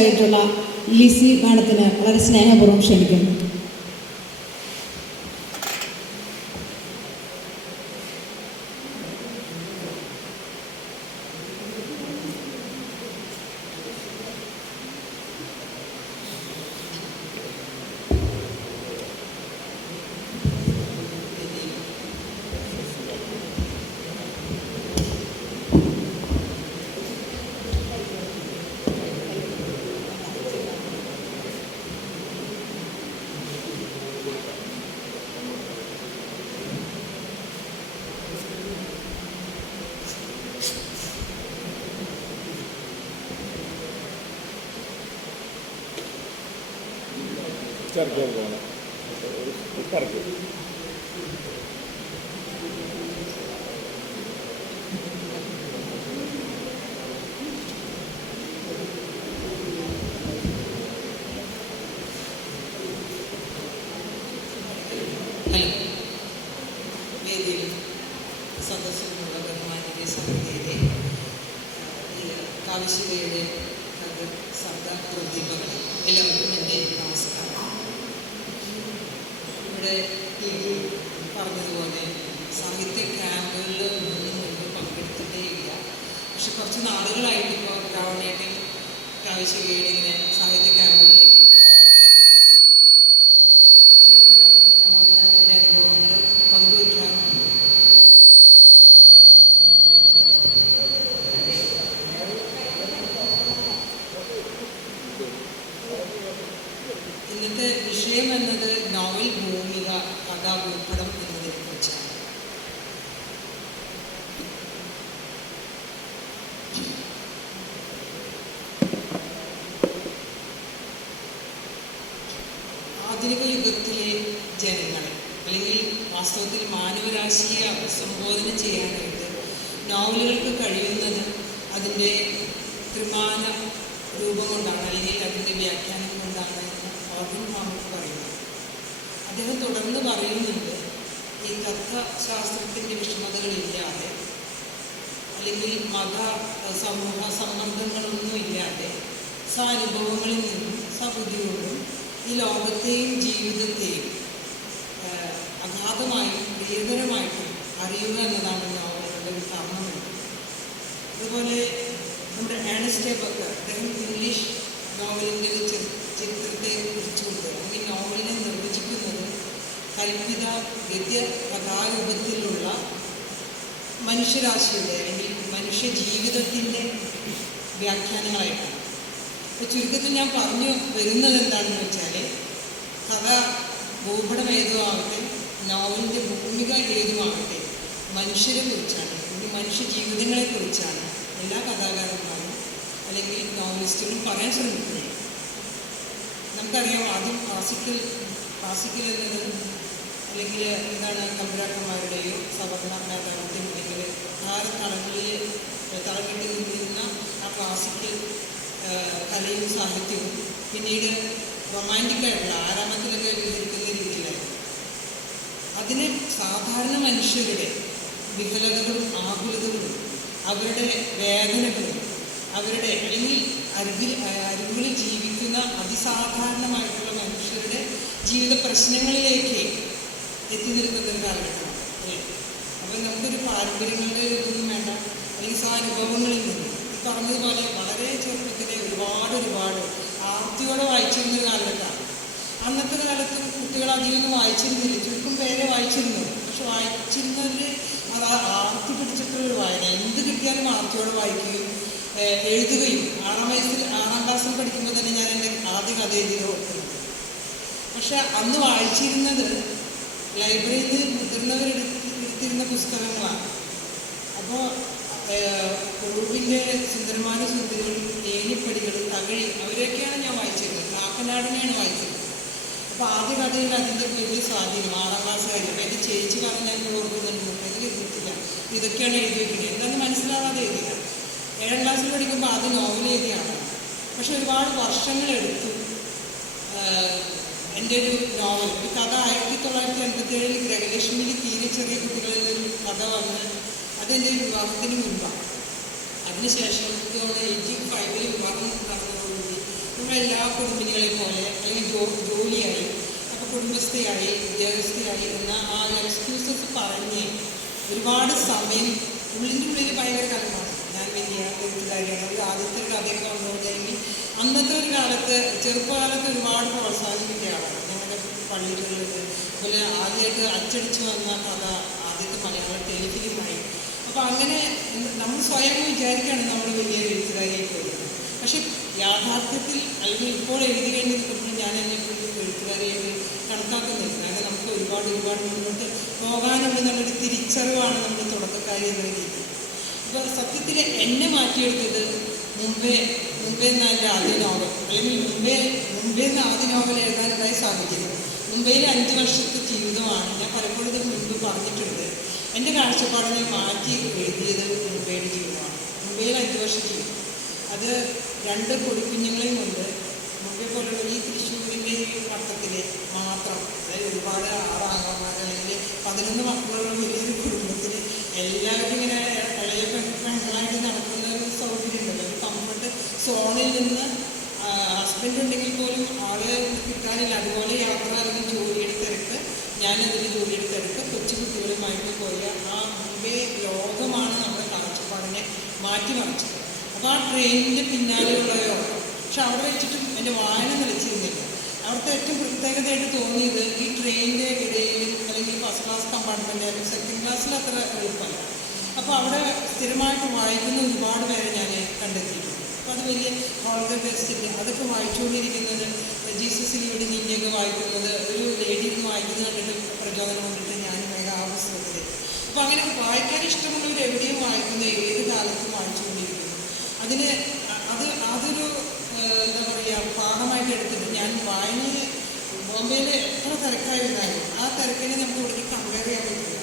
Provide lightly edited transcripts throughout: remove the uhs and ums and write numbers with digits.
ആയിട്ടുള്ള ലിസി മാഡത്തിന് വളരെ സ്നേഹപൂർവ്വം ക്ഷണിക്കുന്നു. വേദിയിലും സദസ്സിലുമുള്ള ബഹുമാന്യരെ സമിതിയിലെ കാവശ്യതയുടെ സർദാർ പ്രതിഭകളെ എല്ലാവർക്കും എൻ്റെ നമസ്കാരം. ഇവിടെ പറഞ്ഞതുപോലെ സാഹിത്യ ക്യാമ്പുകളിൽ മുൻപ് പങ്കെടുത്തിട്ടേയില്ല. പക്ഷെ കുറച്ച് നാളുകളായിട്ട് ഇപ്പോൾ രാവണേട്ടൻ കാവശ്യതയുടെ ഇങ്ങനെ സാഹിത്യ ക്യാമ്പുകളിലേക്ക് ക്ഷണിക്കാറുണ്ട്. ഞാൻ വന്ന് എൻ്റെ അനുഭവങ്ങൾ പങ്കുവയ്ക്കാറുണ്ട്. ഇന്നത്തെ വിഷയം എന്നത് നോവൽ ഭൂമിക കഥാഭൂപടം എന്നതിനെ കുറിച്ചാണ്. ആധുനിക യുഗത്തിലെ ജനങ്ങളെ അല്ലെങ്കിൽ വാസ്തവത്തിൽ മാനവരാശിയെ അഭിസംബോധന ചെയ്യാനായിട്ട് നോവലുകൾക്ക് കഴിയുന്നത് അതിൻ്റെ ത്രിമാന രൂപം കൊണ്ടാണ്, അല്ലെങ്കിൽ അതിൻ്റെ വ്യാഖ്യാനം കൊണ്ടാണ് എന്ന് നമുക്ക് പറയുന്നത്. അദ്ദേഹം തുടർന്ന് പറയുന്നുണ്ട്, ഈ തത്വശാസ്ത്രത്തിൻ്റെ വിഷമതകളില്ലാതെ അല്ലെങ്കിൽ മത സമൂഹ സംബന്ധങ്ങളൊന്നും ഇല്ലാതെ സാനുഭവങ്ങളിൽ നിന്നും സബുദ്ധി കൊണ്ടും ഈ ലോകത്തെയും ജീവിതത്തെയും അഗാധമായും പ്രിയതരമായിട്ടും അറിയുക എന്നതാണ് നോവലുകളുടെ ഒരു കർമ്മം. അതുപോലെ നമ്മുടെ ഏണസ്റ്റ് ബക്കർ അദ്ദേഹം ഇംഗ്ലീഷ് നോവലിൻ്റെ ചരിത്രത്തെ കുറിച്ചുകൊണ്ട് അല്ലെങ്കിൽ നോവലിനെ നിർവചിക്കുന്നത് കൽപ്പിത ഗദ്യ കഥാരൂപത്തിലുള്ള മനുഷ്യരാശിയുടെ അല്ലെങ്കിൽ മനുഷ്യ ജീവിതത്തിൻ്റെ വ്യാഖ്യാനങ്ങളായിട്ടാണ്. അപ്പോൾ ചുരുക്കത്തിൽ ഞാൻ പറഞ്ഞു വരുന്നത് എന്താണെന്ന് വെച്ചാൽ, കഥ ഭൂപടം ഏതുമാകട്ടെ, നോവലിൻ്റെ ഭൂമിക ഏതുമാകട്ടെ, മനുഷ്യരെ കുറിച്ചാണ്, അല്ലെങ്കിൽ മനുഷ്യ ജീവിതങ്ങളെക്കുറിച്ചാണ് എല്ലാ കഥാകാരന്മാരും അല്ലെങ്കിൽ നോവലിസ്റ്റുകളും പറയാൻ ശ്രമിക്കുന്നത്. നമുക്കറിയാം, ആദ്യം ക്ലാസിക്കൽ എന്നത് അല്ലെങ്കിൽ എന്താണ് തമ്പുരാക്കന്മാരുടെയോ സവർണ മേധാവിത്വം അല്ലെങ്കിൽ ഭാരതളങ്ങളിൽ തളകിട്ട് നിന്നിരുന്ന ആ ക്ലാസിക്കൽ കലയും സാഹിത്യവും പിന്നീട് റൊമാൻറ്റിക്കായിട്ടുള്ള ആരാമത്തിലൊക്കെ വിവരിക്കുന്ന രീതിയിലായിരുന്നു. അതിന് സാധാരണ മനുഷ്യരുടെ വികലതകളും ആകുലതകളും അവരുടെ വേദനകളും അവരുടെ അല്ലെങ്കിൽ അരികുകളിൽ ജീവിക്കുന്ന അതിസാധാരണമായിട്ടുള്ള മനുഷ്യരുടെ ജീവിത പ്രശ്നങ്ങളിലേക്ക് എത്തി നിൽക്കുന്ന ഒരു കാലഘട്ടമാണ്. അപ്പോൾ നമുക്കൊരു പാരമ്പര്യങ്ങളുടെ ഇതൊന്നും വേണ്ട, അല്ലെങ്കിൽ സാനുഭവങ്ങളിൽ നിന്നും പറഞ്ഞതുപോലെ വളരെ ചെറുപ്പത്തിലെ ഒരുപാട് ആർത്തിയോടെ വായിച്ചിരുന്നൊരു കാലഘട്ടമാണ്. അന്നത്തെ കാലത്ത് കുട്ടികൾ അധികമൊന്നും വായിച്ചിരുന്നില്ല, ചുരുക്കം പേരെ വായിച്ചിരുന്നു. പക്ഷെ വായിച്ചിരുന്നവർ അത് ആർത്തി പിടിച്ചിട്ടുള്ളൊരു വായന, എന്ത് കിട്ടിയാലും ആർത്തിയോടെ വായിക്കുകയും എഴുതുകയും. 6ാം ക്ലാസ്സിൽ പഠിക്കുമ്പോൾ തന്നെ ഞാൻ എൻ്റെ ആദ്യ കഥ എഴുതിയത് ഓർക്കുന്നത്. പക്ഷെ അന്ന് വായിച്ചിരുന്നത് ലൈബ്രറിയിൽ നിന്ന് മുതിർന്നവരെടുത്തിരുന്ന പുസ്തകങ്ങളാണ്. അപ്പോൾ കൊഴുവിൻ്റെ സുന്ദരമാന സുന്ദരികൾ, ഏനിപ്പടികൾ, തകഴി, അവരെയൊക്കെയാണ് ഞാൻ വായിച്ചിരുന്നത്. കാക്കനാടിനെയാണ് വായിച്ചിരുന്നത്. അപ്പോൾ ആദ്യ കഥയിൽ അതിൻ്റെ വലിയ സ്വാധീനം 6ാം ക്ലാസ്സുകാരി. അപ്പോൾ എൻ്റെ ചേച്ചി പറഞ്ഞ് ഞാൻ ഓർക്കുന്നുണ്ട്, അതിൽ എഴുതിയിട്ടില്ല, ഇതൊക്കെയാണ് എഴുതി വയ്ക്കുന്നത്, എന്താണെന്ന് മനസ്സിലാവാതെ എഴുതിയില്ല. 7ാം ക്ലാസ്സിൽ പഠിക്കുമ്പോൾ അത് നോവൽ എഴുതിയാണ്. പക്ഷെ ഒരുപാട് വർഷങ്ങളെടുത്തു എൻ്റെ ഒരു നോവൽ, ഒരു കഥ 1987 ഗ്രഹലക്ഷ്മിയിൽ തീരെ ചെറിയ കുട്ടികളിലൊരു കഥ വന്ന് അതെൻ്റെ വിവാഹത്തിന് മുൻപാണ്. അതിനുശേഷം 85 വിവാഹം നടന്നതോടുകൂടി നമ്മളെല്ലാ കുടുംബിനികളെ പോലെ അല്ലെങ്കിൽ ജോലിയായി, അപ്പോൾ കുടുംബസ്ഥയായി, വിദ്യാഭ്യാസയായി എന്ന ആ എക്സ്ക്യൂസസ് പറഞ്ഞ് ഒരുപാട് സമയം ഉള്ളിൻ്റെ ഉള്ളിൽ ഭയങ്കര കലമാണ്. ഞാൻ വലിയ എഴുത്തുകാരിയാണ്. ഒരു ആദ്യത്തെ ഒരു കഥയൊക്കെ വന്നുകൊണ്ടെങ്കിൽ അന്നത്തെ ഒരു കാലത്ത് ചെറുപ്പകാലത്ത് ഒരുപാട് പ്രോത്സാഹിപ്പിച്ച ആളാണ്. ഞങ്ങളുടെ പള്ളികളിൽ അതുപോലെ ആദ്യമായിട്ട് അച്ചടിച്ച് വന്ന കഥ ആദ്യത്തെ മലയാള ടെലിഫിലിമായി. അപ്പോൾ അങ്ങനെ നമ്മൾ സ്വയം വിചാരിക്കുകയാണ് നമ്മൾ വലിയ എഴുത്തുകാരിയായി പോയത്. പക്ഷെ യാഥാർത്ഥ്യത്തിൽ അല്ലെങ്കിൽ ഇപ്പോൾ എഴുതി കഴിഞ്ഞ് നിൽക്കുമ്പോൾ ഞാൻ എന്നെ എഴുത്തുകാരിയായിട്ട് കണക്കാക്കുന്നില്ല. കാരണം നമുക്ക് ഒരുപാട് മുന്നോട്ട് പോകാനുള്ളൊരു തിരിച്ചറിവാണ് നമ്മൾ തുടക്കക്കാരി എന്ന രീതി. അപ്പോൾ സത്യത്തിൽ എന്നെ മാറ്റിയെടുത്തത് മുമ്പേ എന്ന എൻ്റെ ആദ്യ നോവൽ, അല്ലെങ്കിൽ മുമ്പേ എന്ന ആദ്യ നോവൽ എഴുതാനുണ്ടായ സാഹചര്യം. മുംബൈയിലെ 5 വർഷത്തെ ജീവിതമാണ്. ഞാൻ പലപ്പോഴും ഇത് മുൻപ് പറഞ്ഞിട്ടുണ്ട്. എൻ്റെ കാഴ്ചപ്പാടിനെ മാറ്റി എഴുതിയത് മുംബൈയുടെ ജീവിതമാണ്. മുംബൈയിൽ 5 വർഷം ജീവിതം, അത് 2 പൊടിക്കുഞ്ഞുങ്ങളെയും കൊണ്ട് മുംബൈ പോലുള്ള ഈ തൃശ്ശൂരിൻ്റെ പട്ടത്തിൽ മാത്രം, അതായത് ഒരുപാട് 6 ആംഗന്മാർ അല്ലെങ്കിൽ 11 മക്കളുള്ള വലിയൊരു കുടുംബത്തിൽ എല്ലാവരും ഇങ്ങനെ ഇളയ പെണ്ണുങ്ങളായിട്ട് നടക്കുന്ന ഒരു സൗകര്യം ഉണ്ടല്ലോ, ഒരു കംഫർട്ട് സോണിൽ നിന്ന് ഹസ്ബൻഡ് ഉണ്ടെങ്കിൽ പോലും ആളെ കിട്ടാനില്ല. അതുപോലെ യാത്ര അല്ലെങ്കിൽ ജോലിയുടെ തിരക്ക്, ഞാനതിൽ ജോലിയുടെ തിരക്ക്, കൊച്ചു കുട്ടികളുമായിട്ട് പോയ ആ മുമ്പേ ലോകമാണ് നമ്മുടെ കാഴ്ചപ്പാടിനെ മാറ്റിമറിച്ചത്. അപ്പോൾ ആ ട്രെയിനിൻ്റെ പിന്നാലെയുള്ള യോഗം, പക്ഷെ അവിടെ വെച്ചിട്ടും എൻ്റെ വായന നിലച്ചിരുന്നില്ല. അവിടുത്തെ ഏറ്റവും പ്രത്യേകതയായിട്ട് തോന്നിയത് ഈ ട്രെയിനിൻ്റെ ഇടയിലും അല്ലെങ്കിൽ ഫസ്റ്റ് ക്ലാസ് കമ്പാർട്ട്മെൻറ്റായാലും സെക്കൻഡ് ക്ലാസ്സിൽ അത്ര എളുപ്പമല്ല. അപ്പോൾ അവിടെ സ്ഥിരമായിട്ട് വായിക്കുന്ന ഒരുപാട് പേരെ ഞാൻ കണ്ടെത്തിയിട്ടുണ്ട്. അപ്പോൾ അത് വലിയ ഹോളിഡേ ബെസ്റ്റിൻ്റെ അതൊക്കെ വായിച്ചുകൊണ്ടിരിക്കുന്നത്, ജീസസ് ലീവിൻ്റെ നിന്നെയൊക്കെ വായിക്കുന്നത്, ഒരു ലേഡി ഇരുന്ന് വായിക്കുന്നത് കണ്ടിട്ട് പ്രചോദനം കൊണ്ടിട്ട് ഞാൻ വേഗം ആ പുസ്തകത്തിൽ. അപ്പോൾ അങ്ങനെ വായിക്കാൻ ഇഷ്ടമുള്ളവർ എവിടെയും വായിക്കുന്ന ഏത് കാലത്തും വായിച്ചുകൊണ്ടിരിക്കുന്നു. അതൊരു എന്താ പറയുക ഭാഗമായിട്ട് എടുത്തിട്ട് ഞാൻ വായനയിൽ ബോംബെയിൽ എത്ര തിരക്കായിരുന്നാലും ആ തിരക്കിനെ നമുക്ക് ഇവിടേക്ക് കമ്പയർ ചെയ്യാൻ പറ്റില്ല.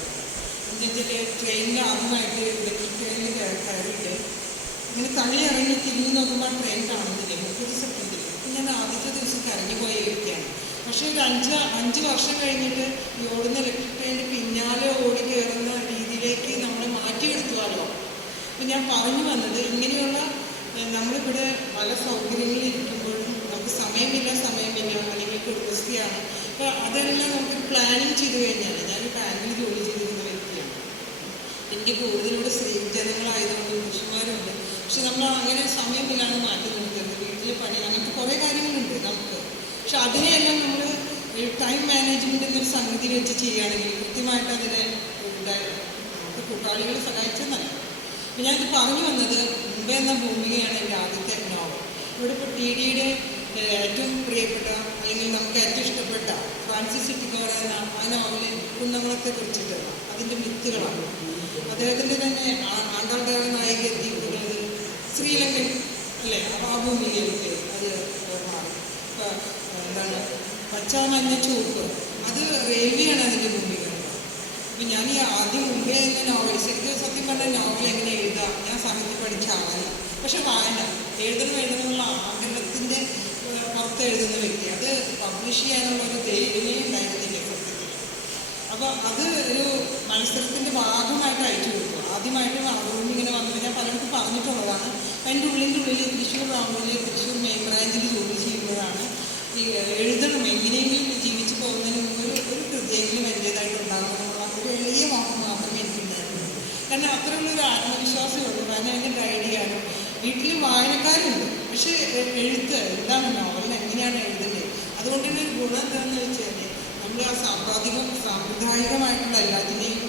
എന്നുവെച്ചാൽ ട്രെയിനിൽ ആദ്യമായിട്ട് ഇലക്ട്രിക് ട്രെയിനിൽ കയറിയിട്ട് ഇങ്ങനെ തള്ളി ഇറങ്ങി തിരിഞ്ഞു നോക്കുമ്പോൾ ആ ട്രെയിൻ കാണുന്നില്ല. 30 സെക്കൻഡിൽ ഞാൻ ആദ്യത്തെ ദിവസം കരഞ്ഞു പോയ വ്യക്തിയാണ്. പക്ഷേ ഒരു 5 വർഷം കഴിഞ്ഞിട്ട് ഈ ഓടുന്ന ഇലക്ട്രിക് ട്രെയിനിൻ്റെ പിന്നാലെ ഓടി കയറുന്ന രീതിയിലേക്ക് നമ്മളെ മാറ്റിയെടുത്തുവാലോ. അപ്പം ഞാൻ പറഞ്ഞു വന്നത് ഇങ്ങനെയുള്ള നമ്മളിവിടെ പല സൗകര്യങ്ങളിൽ ഇരിക്കുമ്പോഴും നമുക്ക് സമയമില്ല അല്ലെങ്കിൽ കുടുംബസ്ഥയാണ്. അപ്പോൾ അതെല്ലാം നമുക്ക് പ്ലാനിങ് ചെയ്ത് കഴിഞ്ഞാൽ, ഞാൻ ബാങ്കിൽ ജോലി ചെയ്തിരുന്ന വ്യക്തിയാണ്. എനിക്ക് കൂടുതലൂടെ സ്ത്രീജനങ്ങളായതുകൊണ്ട് പുരുഷന്മാരുണ്ട്. പക്ഷെ നമ്മൾ അങ്ങനെ സമയമില്ലാതെ മാറ്റി നിർത്തുന്നത്, വീട്ടിലെ പണി, അങ്ങനത്തെ കുറേ കാര്യങ്ങളുണ്ട് നമുക്ക്. പക്ഷെ അതിനെയെല്ലാം നമ്മൾ ടൈം മാനേജ്മെൻ്റ് എന്നൊരു സംഗതി വെച്ച് ചെയ്യുകയാണെങ്കിൽ കൃത്യമായിട്ട് അതിനെ നമുക്ക് കൂട്ടാളികളെ സഹായിച്ചെന്നല്ല. അപ്പോൾ ഞാനിത് പറഞ്ഞു വന്നത് മുമ്പേ എന്ന ഭൂമികയാണ് എൻ്റെ ആദ്യത്തെ നോവൽ. ഇവിടെ ഇപ്പോൾ TDയുടെ ഏറ്റവും പ്രിയപ്പെട്ട അല്ലെങ്കിൽ നമുക്ക് ഏറ്റവും ഇഷ്ടപ്പെട്ട ഫ്രാൻസിസ് ഇട്ടിക്കോറ എന്ന ആ നോവലിൽ കുന്നംകുളത്തെ കുറിച്ചിട്ടുള്ള അതിൻ്റെ മിത്തുകളാണ്. അദ്ദേഹത്തിൻ്റെ തന്നെ ആണ്ടാൾക്കാര നായിക എത്തിയിട്ടുള്ളത് ശ്രീലങ്കൻ അല്ലേ, ആ ഭൂമികയിലേക്ക് അത് മാറി. ഇപ്പോൾ എന്താണ് പച്ച മഞ്ഞ ചുവപ്പ്, അത് റെയിൽവേയാണ് അതിൻ്റെ ഭൂമിക. അപ്പം ഞാൻ ഈ ആദ്യം മുമ്പേ എന്ന നോവൽ, ശരിക്കും സത്യം പറഞ്ഞ നോവൽ എങ്ങനെ എഴുതാം, ഞാൻ സാഹിത്യം പഠിച്ച ആളല്ല. പക്ഷെ വായന എഴുതണമെന്നുള്ള ആഗ്രഹത്തിൻ്റെ പുറത്ത് എഴുതുന്ന വ്യക്തി, അത് പബ്ലിഷ് ചെയ്യാനുള്ള ഒരു ധൈര്യമേ ഉണ്ടായിരുന്നില്ല സത്യത്തിൽ. അപ്പോൾ അത് ഒരു മത്സരത്തിൻ്റെ ഭാഗമായിട്ട് അയച്ചു കൊടുത്തു. ആദ്യമായിട്ട് അതുകൊണ്ട് ഇങ്ങനെ വന്നിട്ട് ഞാൻ പലർക്കും പറഞ്ഞിട്ടുള്ളതാണ്. എൻ്റെ ഉള്ളിൽ തൃശ്ശൂർ റൗണ്ടിൽ തൃശ്ശൂർ മെയിൻ ബ്രാഞ്ചിൽ ജോലി ചെയ്യുമ്പോഴാണ് ഈ എഴുതണം, എങ്ങനെയെങ്കിലും ജീവിച്ചു പോകുന്നതിന് മുമ്പ് ഒരു കൃതിയെങ്കിലും എൻ്റേതായിട്ട് ഉണ്ടാകണമെന്നുള്ള ഒരു എളിയ മോഹം മാത്രമേ എനിക്കുണ്ടായിരുന്നുള്ളൂ. കാരണം അത്രയുള്ളൊരു ആത്മവിശ്വാസമേ ഉള്ളൂ. കാരണം എൻ്റെ ഗൈഡ് ചെയ്യാനും വീട്ടിൽ വായനക്കാരുണ്ട്, പക്ഷേ എന്താണ് നോവലിന് എങ്ങനെയാണ് എഴുതുന്നത്. അതുകൊണ്ട് തന്നെ ഒരു ഗുണം എന്താണെന്ന് വെച്ചാൽ നമ്മൾ ആ സാമ്പ്രദായികമായിട്ടുള്ള എല്ലാത്തിനെയും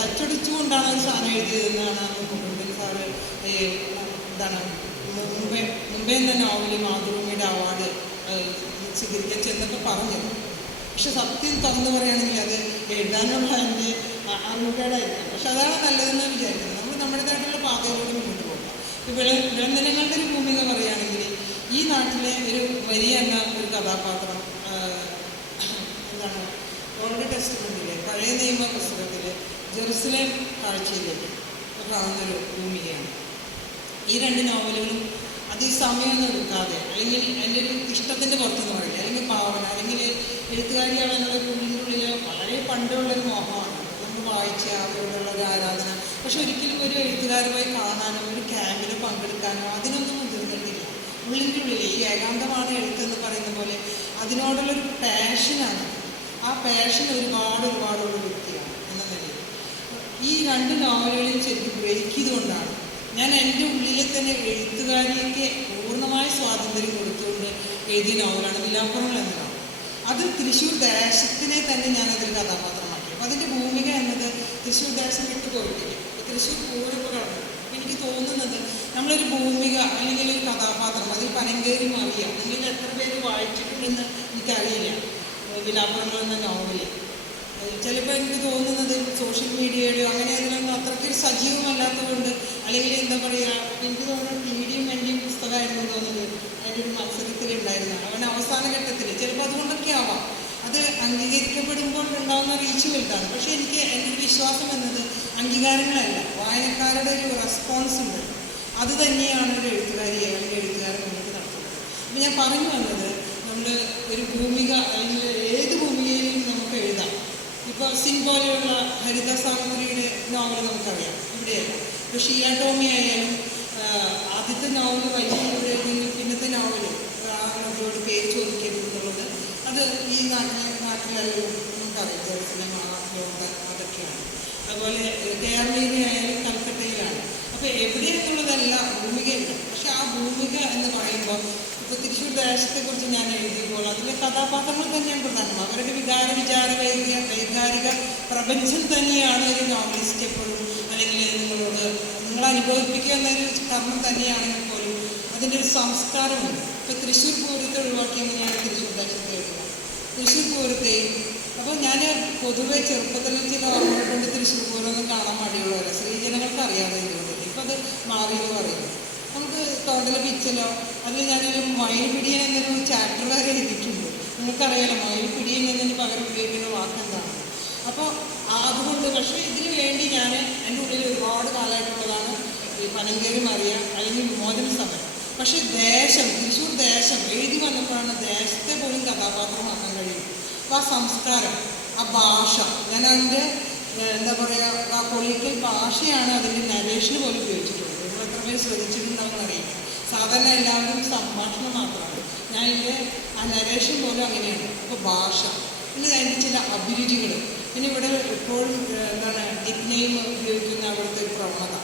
തച്ചൊടിച്ചുകൊണ്ടാണ് ഒരു സാധനം എഴുതിയതെന്നാണ് മുകുന്ദൻ സാറ് മുമ്പേ എന്ന നോവൽ മാതൃഭൂമിയുടെ അവാർഡ് സ്വീകരിക്കാൻ ചെന്നൊക്കെ പറഞ്ഞത്. പക്ഷെ സത്യം തുറന്നു പറയുകയാണെങ്കിൽ അത് എഴുതാനുള്ള എൻ്റെ അറിവുകേടായിരിക്കും. പക്ഷെ അതാണ് നല്ലതെന്ന് വിചാരിക്കുന്നത്. നമ്മൾ നമ്മുടേതായിട്ടുള്ള പാതയിലൂടെ മുന്നോട്ട് പോകാം. വിളനിലങ്ങളുടെ ഒരു ഭൂമിക പറയുകയാണെങ്കിൽ ഈ നാട്ടിലെ ഒരു വലിയ എന്ന ഒരു കഥാപാത്രം ഓൾഡ് ടെസ്റ്റ്മെൻറ്റിലെ പഴയ നിയമ പുസ്തകത്തിൽ ജെറുസലേം കാഴ്ചയിലേക്ക് കാണുന്നൊരു ഭൂമികയാണ്. ഈ 2 നോവലുകളും അത് ഈ സമയമൊന്നും എടുക്കാതെ, അല്ലെങ്കിൽ എൻ്റെ ഒരു ഇഷ്ടത്തിൻ്റെ പുറത്തുനിന്ന് പറയില്ല, അല്ലെങ്കിൽ ഭാവന, അല്ലെങ്കിൽ എഴുത്തുകാരിയാണെന്നുള്ള ഉള്ളിൽ വളരെ പണ്ടുള്ളൊരു മോഹമാണ് നമ്മൾ വായിച്ച അവരോടുള്ള ഒരു ആരാധന. പക്ഷെ ഒരിക്കലും ഒരു എഴുത്തുകാരുമായി കാണാനോ ഒരു ക്യാമ്പിൽ പങ്കെടുക്കാനോ അതിനൊന്നും മുതിർന്നിട്ടില്ല. ഉള്ളിൻ്റെ ഉള്ളിൽ ഈ ഏകാന്തമാണ് അതിനോടുള്ളൊരു പാഷനാണ്. ആ പാഷൻ ഒരുപാടുള്ള വ്യക്തിയാണ് എന്ന നിലയിൽ ഈ 2 നോവലുകളിൽ ശരിക്കും ബ്രേക്ക് ചെയ്തുകൊണ്ടാണ് ഞാൻ എൻ്റെ ഉള്ളിലെ തന്നെ എഴുത്തുകാരിക്ക് പൂർണ്ണമായ സ്വാതന്ത്ര്യം കൊടുത്തുകൊണ്ട് എഴുതിയ നോവലാണ് വിലാപ്പുറങ്ങൾ എന്ന നോവൽ. അത് തൃശ്ശൂർ ദേശത്തിനെ തന്നെ ഞാനതിൽ കഥാപാത്രമാക്കി. അപ്പോൾ അതിൻ്റെ ഭൂമിക എന്നത് തൃശ്ശൂർ ദേശം വിട്ടുപോയിട്ടില്ല. തൃശ്ശൂർ പൂരപ്പോൾ കടന്നു. അപ്പോൾ എനിക്ക് തോന്നുന്നത് നമ്മളൊരു ഭൂമിക അല്ലെങ്കിൽ ഒരു കഥാപാത്രം അതിൽ പനങ്കേരും അറിയാം. നിങ്ങൾ എത്ര പേര് വായിച്ചിട്ടുണ്ടെന്ന് എനിക്കറിയില്ല വിലാപ്പുറങ്ങൾ എന്ന നോവല്. ചിലപ്പോൾ എനിക്ക് തോന്നുന്നത് സോഷ്യൽ മീഡിയയുടെയോ അങ്ങനെ അതിനൊന്നും അത്രയ്ക്ക് സജീവമല്ലാത്തതുകൊണ്ട്, അല്ലെങ്കിൽ എന്താ പറയുക, എനിക്ക് തോന്നുന്നത് ടിയുടെയും എൻ്റെയും പുസ്തകമായിരുന്നു തോന്നുന്നത് അതിൻ്റെ ഒരു മത്സരത്തിലുണ്ടായിരുന്നു. അവൻ അവസാന ഘട്ടത്തിൽ ചിലപ്പോൾ അതുകൊണ്ടൊക്കെ ആവാം അത് അംഗീകരിക്കപ്പെടുമ്പോൾ ഉണ്ടാകുന്ന റീച്ച് വലുതാണ്. പക്ഷേ എനിക്ക് എൻ്റെ ഒരു വിശ്വാസം എന്നത് അംഗീകാരങ്ങളല്ല, വായനക്കാരുടെ ഒരു റെസ്പോൺസ് ഉണ്ട്. അത് തന്നെയാണ് ഒരു എഴുത്തുകാരിയെ അല്ലെങ്കിൽ എഴുത്തുകാരൻ മുന്നോട്ട് നടത്തുന്നത്. അപ്പോൾ ഞാൻ പറഞ്ഞു വന്നത്, നമ്മൾ ഒരു ഭൂമിക അല്ലെങ്കിൽ ഏത് ഭൂമികയിലും നമുക്ക് എഴുതാം. ഇപ്പോൾ സിൻ പോലെയുള്ള ഹരിത സാമഗ്രിയുടെ നോവൽ നമുക്കറിയാം, ഇവിടെയല്ല. ഇപ്പോൾ ഷിയ ടോമി ആയാലും ആദ്യത്തെ നോവൽ വലിയ ഇവിടെ എഴുതിയെങ്കിൽ പിന്നത്തെ നോവൽ നമ്മളോട് പേര് ചോദിക്കരുത് എന്നുള്ളത് അത് ഈ നാട്ടിലെല്ലാം നമുക്കറിയാം. ജെറുസലേം, ലോണ്ടൻ അതൊക്കെയാണ്. അതുപോലെ കേരളീയനായാലും കൽക്കട്ടയിലാണ്. അപ്പോൾ എവിടെയെന്നുള്ളതല്ല ഭൂമികയുണ്ട്. പക്ഷെ ആ ഭൂമിക എന്ന് പറയുമ്പോൾ ഇപ്പോൾ തൃശ്ശൂർ ദേശത്തെക്കുറിച്ച് ഞാൻ എഴുതിയപ്പോൾ അതിലെ കഥാപാത്രങ്ങൾ തന്നെയാണ് പ്രധാനം. അവരുടെ വൈകാരിക പ്രപഞ്ചം തന്നെയാണ് ഒരു നോവലിസ്റ്റ് എപ്പോഴും, അല്ലെങ്കിൽ നിങ്ങൾ അനുഭവിപ്പിക്കുക എന്നൊരു കർമ്മം തന്നെയാണെങ്കിൽ പോലും അതിൻ്റെ ഒരു സംസ്കാരമുണ്ട്. ഇപ്പോൾ തൃശ്ശൂർ പൂരത്തെ ഒഴിവാക്കിയെങ്ങനെയാണ് തൃശ്ശൂർ ദേശത്തെ എഴുതുന്നത്? തൃശ്ശൂർ പൂരത്തെയും അപ്പോൾ ഞാൻ പൊതുവെ ചെറുപ്പത്തിൽ ചില ഓർമ്മകൾ കൊണ്ട് തൃശ്ശൂർ പൂരമൊന്നും കാണാൻ മടിയുള്ളവരെ സ്ത്രീജനങ്ങൾക്ക് അറിയാതെ ഇരുന്നത്. ഇപ്പോൾ അത് മാറിയെന്ന് പറയുന്നത്. നമുക്ക് തോടല പിച്ചലോ അതിൽ ഞാനൊരു മയിൽപിടിയൻ എന്നൊരു ചാപ്റ്റർ വരെ എഴുതിയിട്ടുണ്ട്. നിങ്ങൾക്കറിയാലോ മയിൽപിടിയൻ എന്നതിന് പകരം ഉപയോഗിക്കുന്ന വാക്കെന്താണ്. അപ്പോൾ അതുകൊണ്ട് പക്ഷേ ഇതിനു വേണ്ടി ഞാൻ എൻ്റെ ഉള്ളിൽ ഒരുപാട് കാലമായിട്ടുള്ളതാണ് ഈ പനങ്കേരി മറിയ അല്ലെങ്കിൽ വിമോചന സമരം. പക്ഷേ ദേശം, തൃശ്ശൂർ ദേശം എഴുതി വന്നപ്പോഴാണ് ദേശത്തെ പോലും കഥാപാത്രമാക്കാൻ കഴിയും. അപ്പോൾ ആ സംസ്കാരം, ആ ഭാഷ, ഞാൻ അതിൻ്റെ എന്താ പറയുക, ആ പൊളിറ്റിക്കൽ ഭാഷയാണ് അതിൻ്റെ നരേഷന് പോലും ഉപയോഗിച്ചിട്ടുള്ളത്. നിങ്ങൾ എത്ര പേര് ശ്രദ്ധിച്ചിട്ടുണ്ടാവുമെന്ന് അറിയില്ല. സാധാരണ എല്ലാവരും സംഭാഷണം മാത്രമാണ്. ഞാൻ എൻ്റെ ആ നരേഷൻ പോലും അങ്ങനെയാണ്. അപ്പോൾ ഭാഷ, പിന്നെ അതിൻ്റെ ചില അഭിരുചികൾ, പിന്നെ ഇവിടെ എപ്പോഴും എന്താണ് നിക്നെയിം ഉപയോഗിക്കുന്ന അവിടുത്തെ ഒരു പ്രവണത,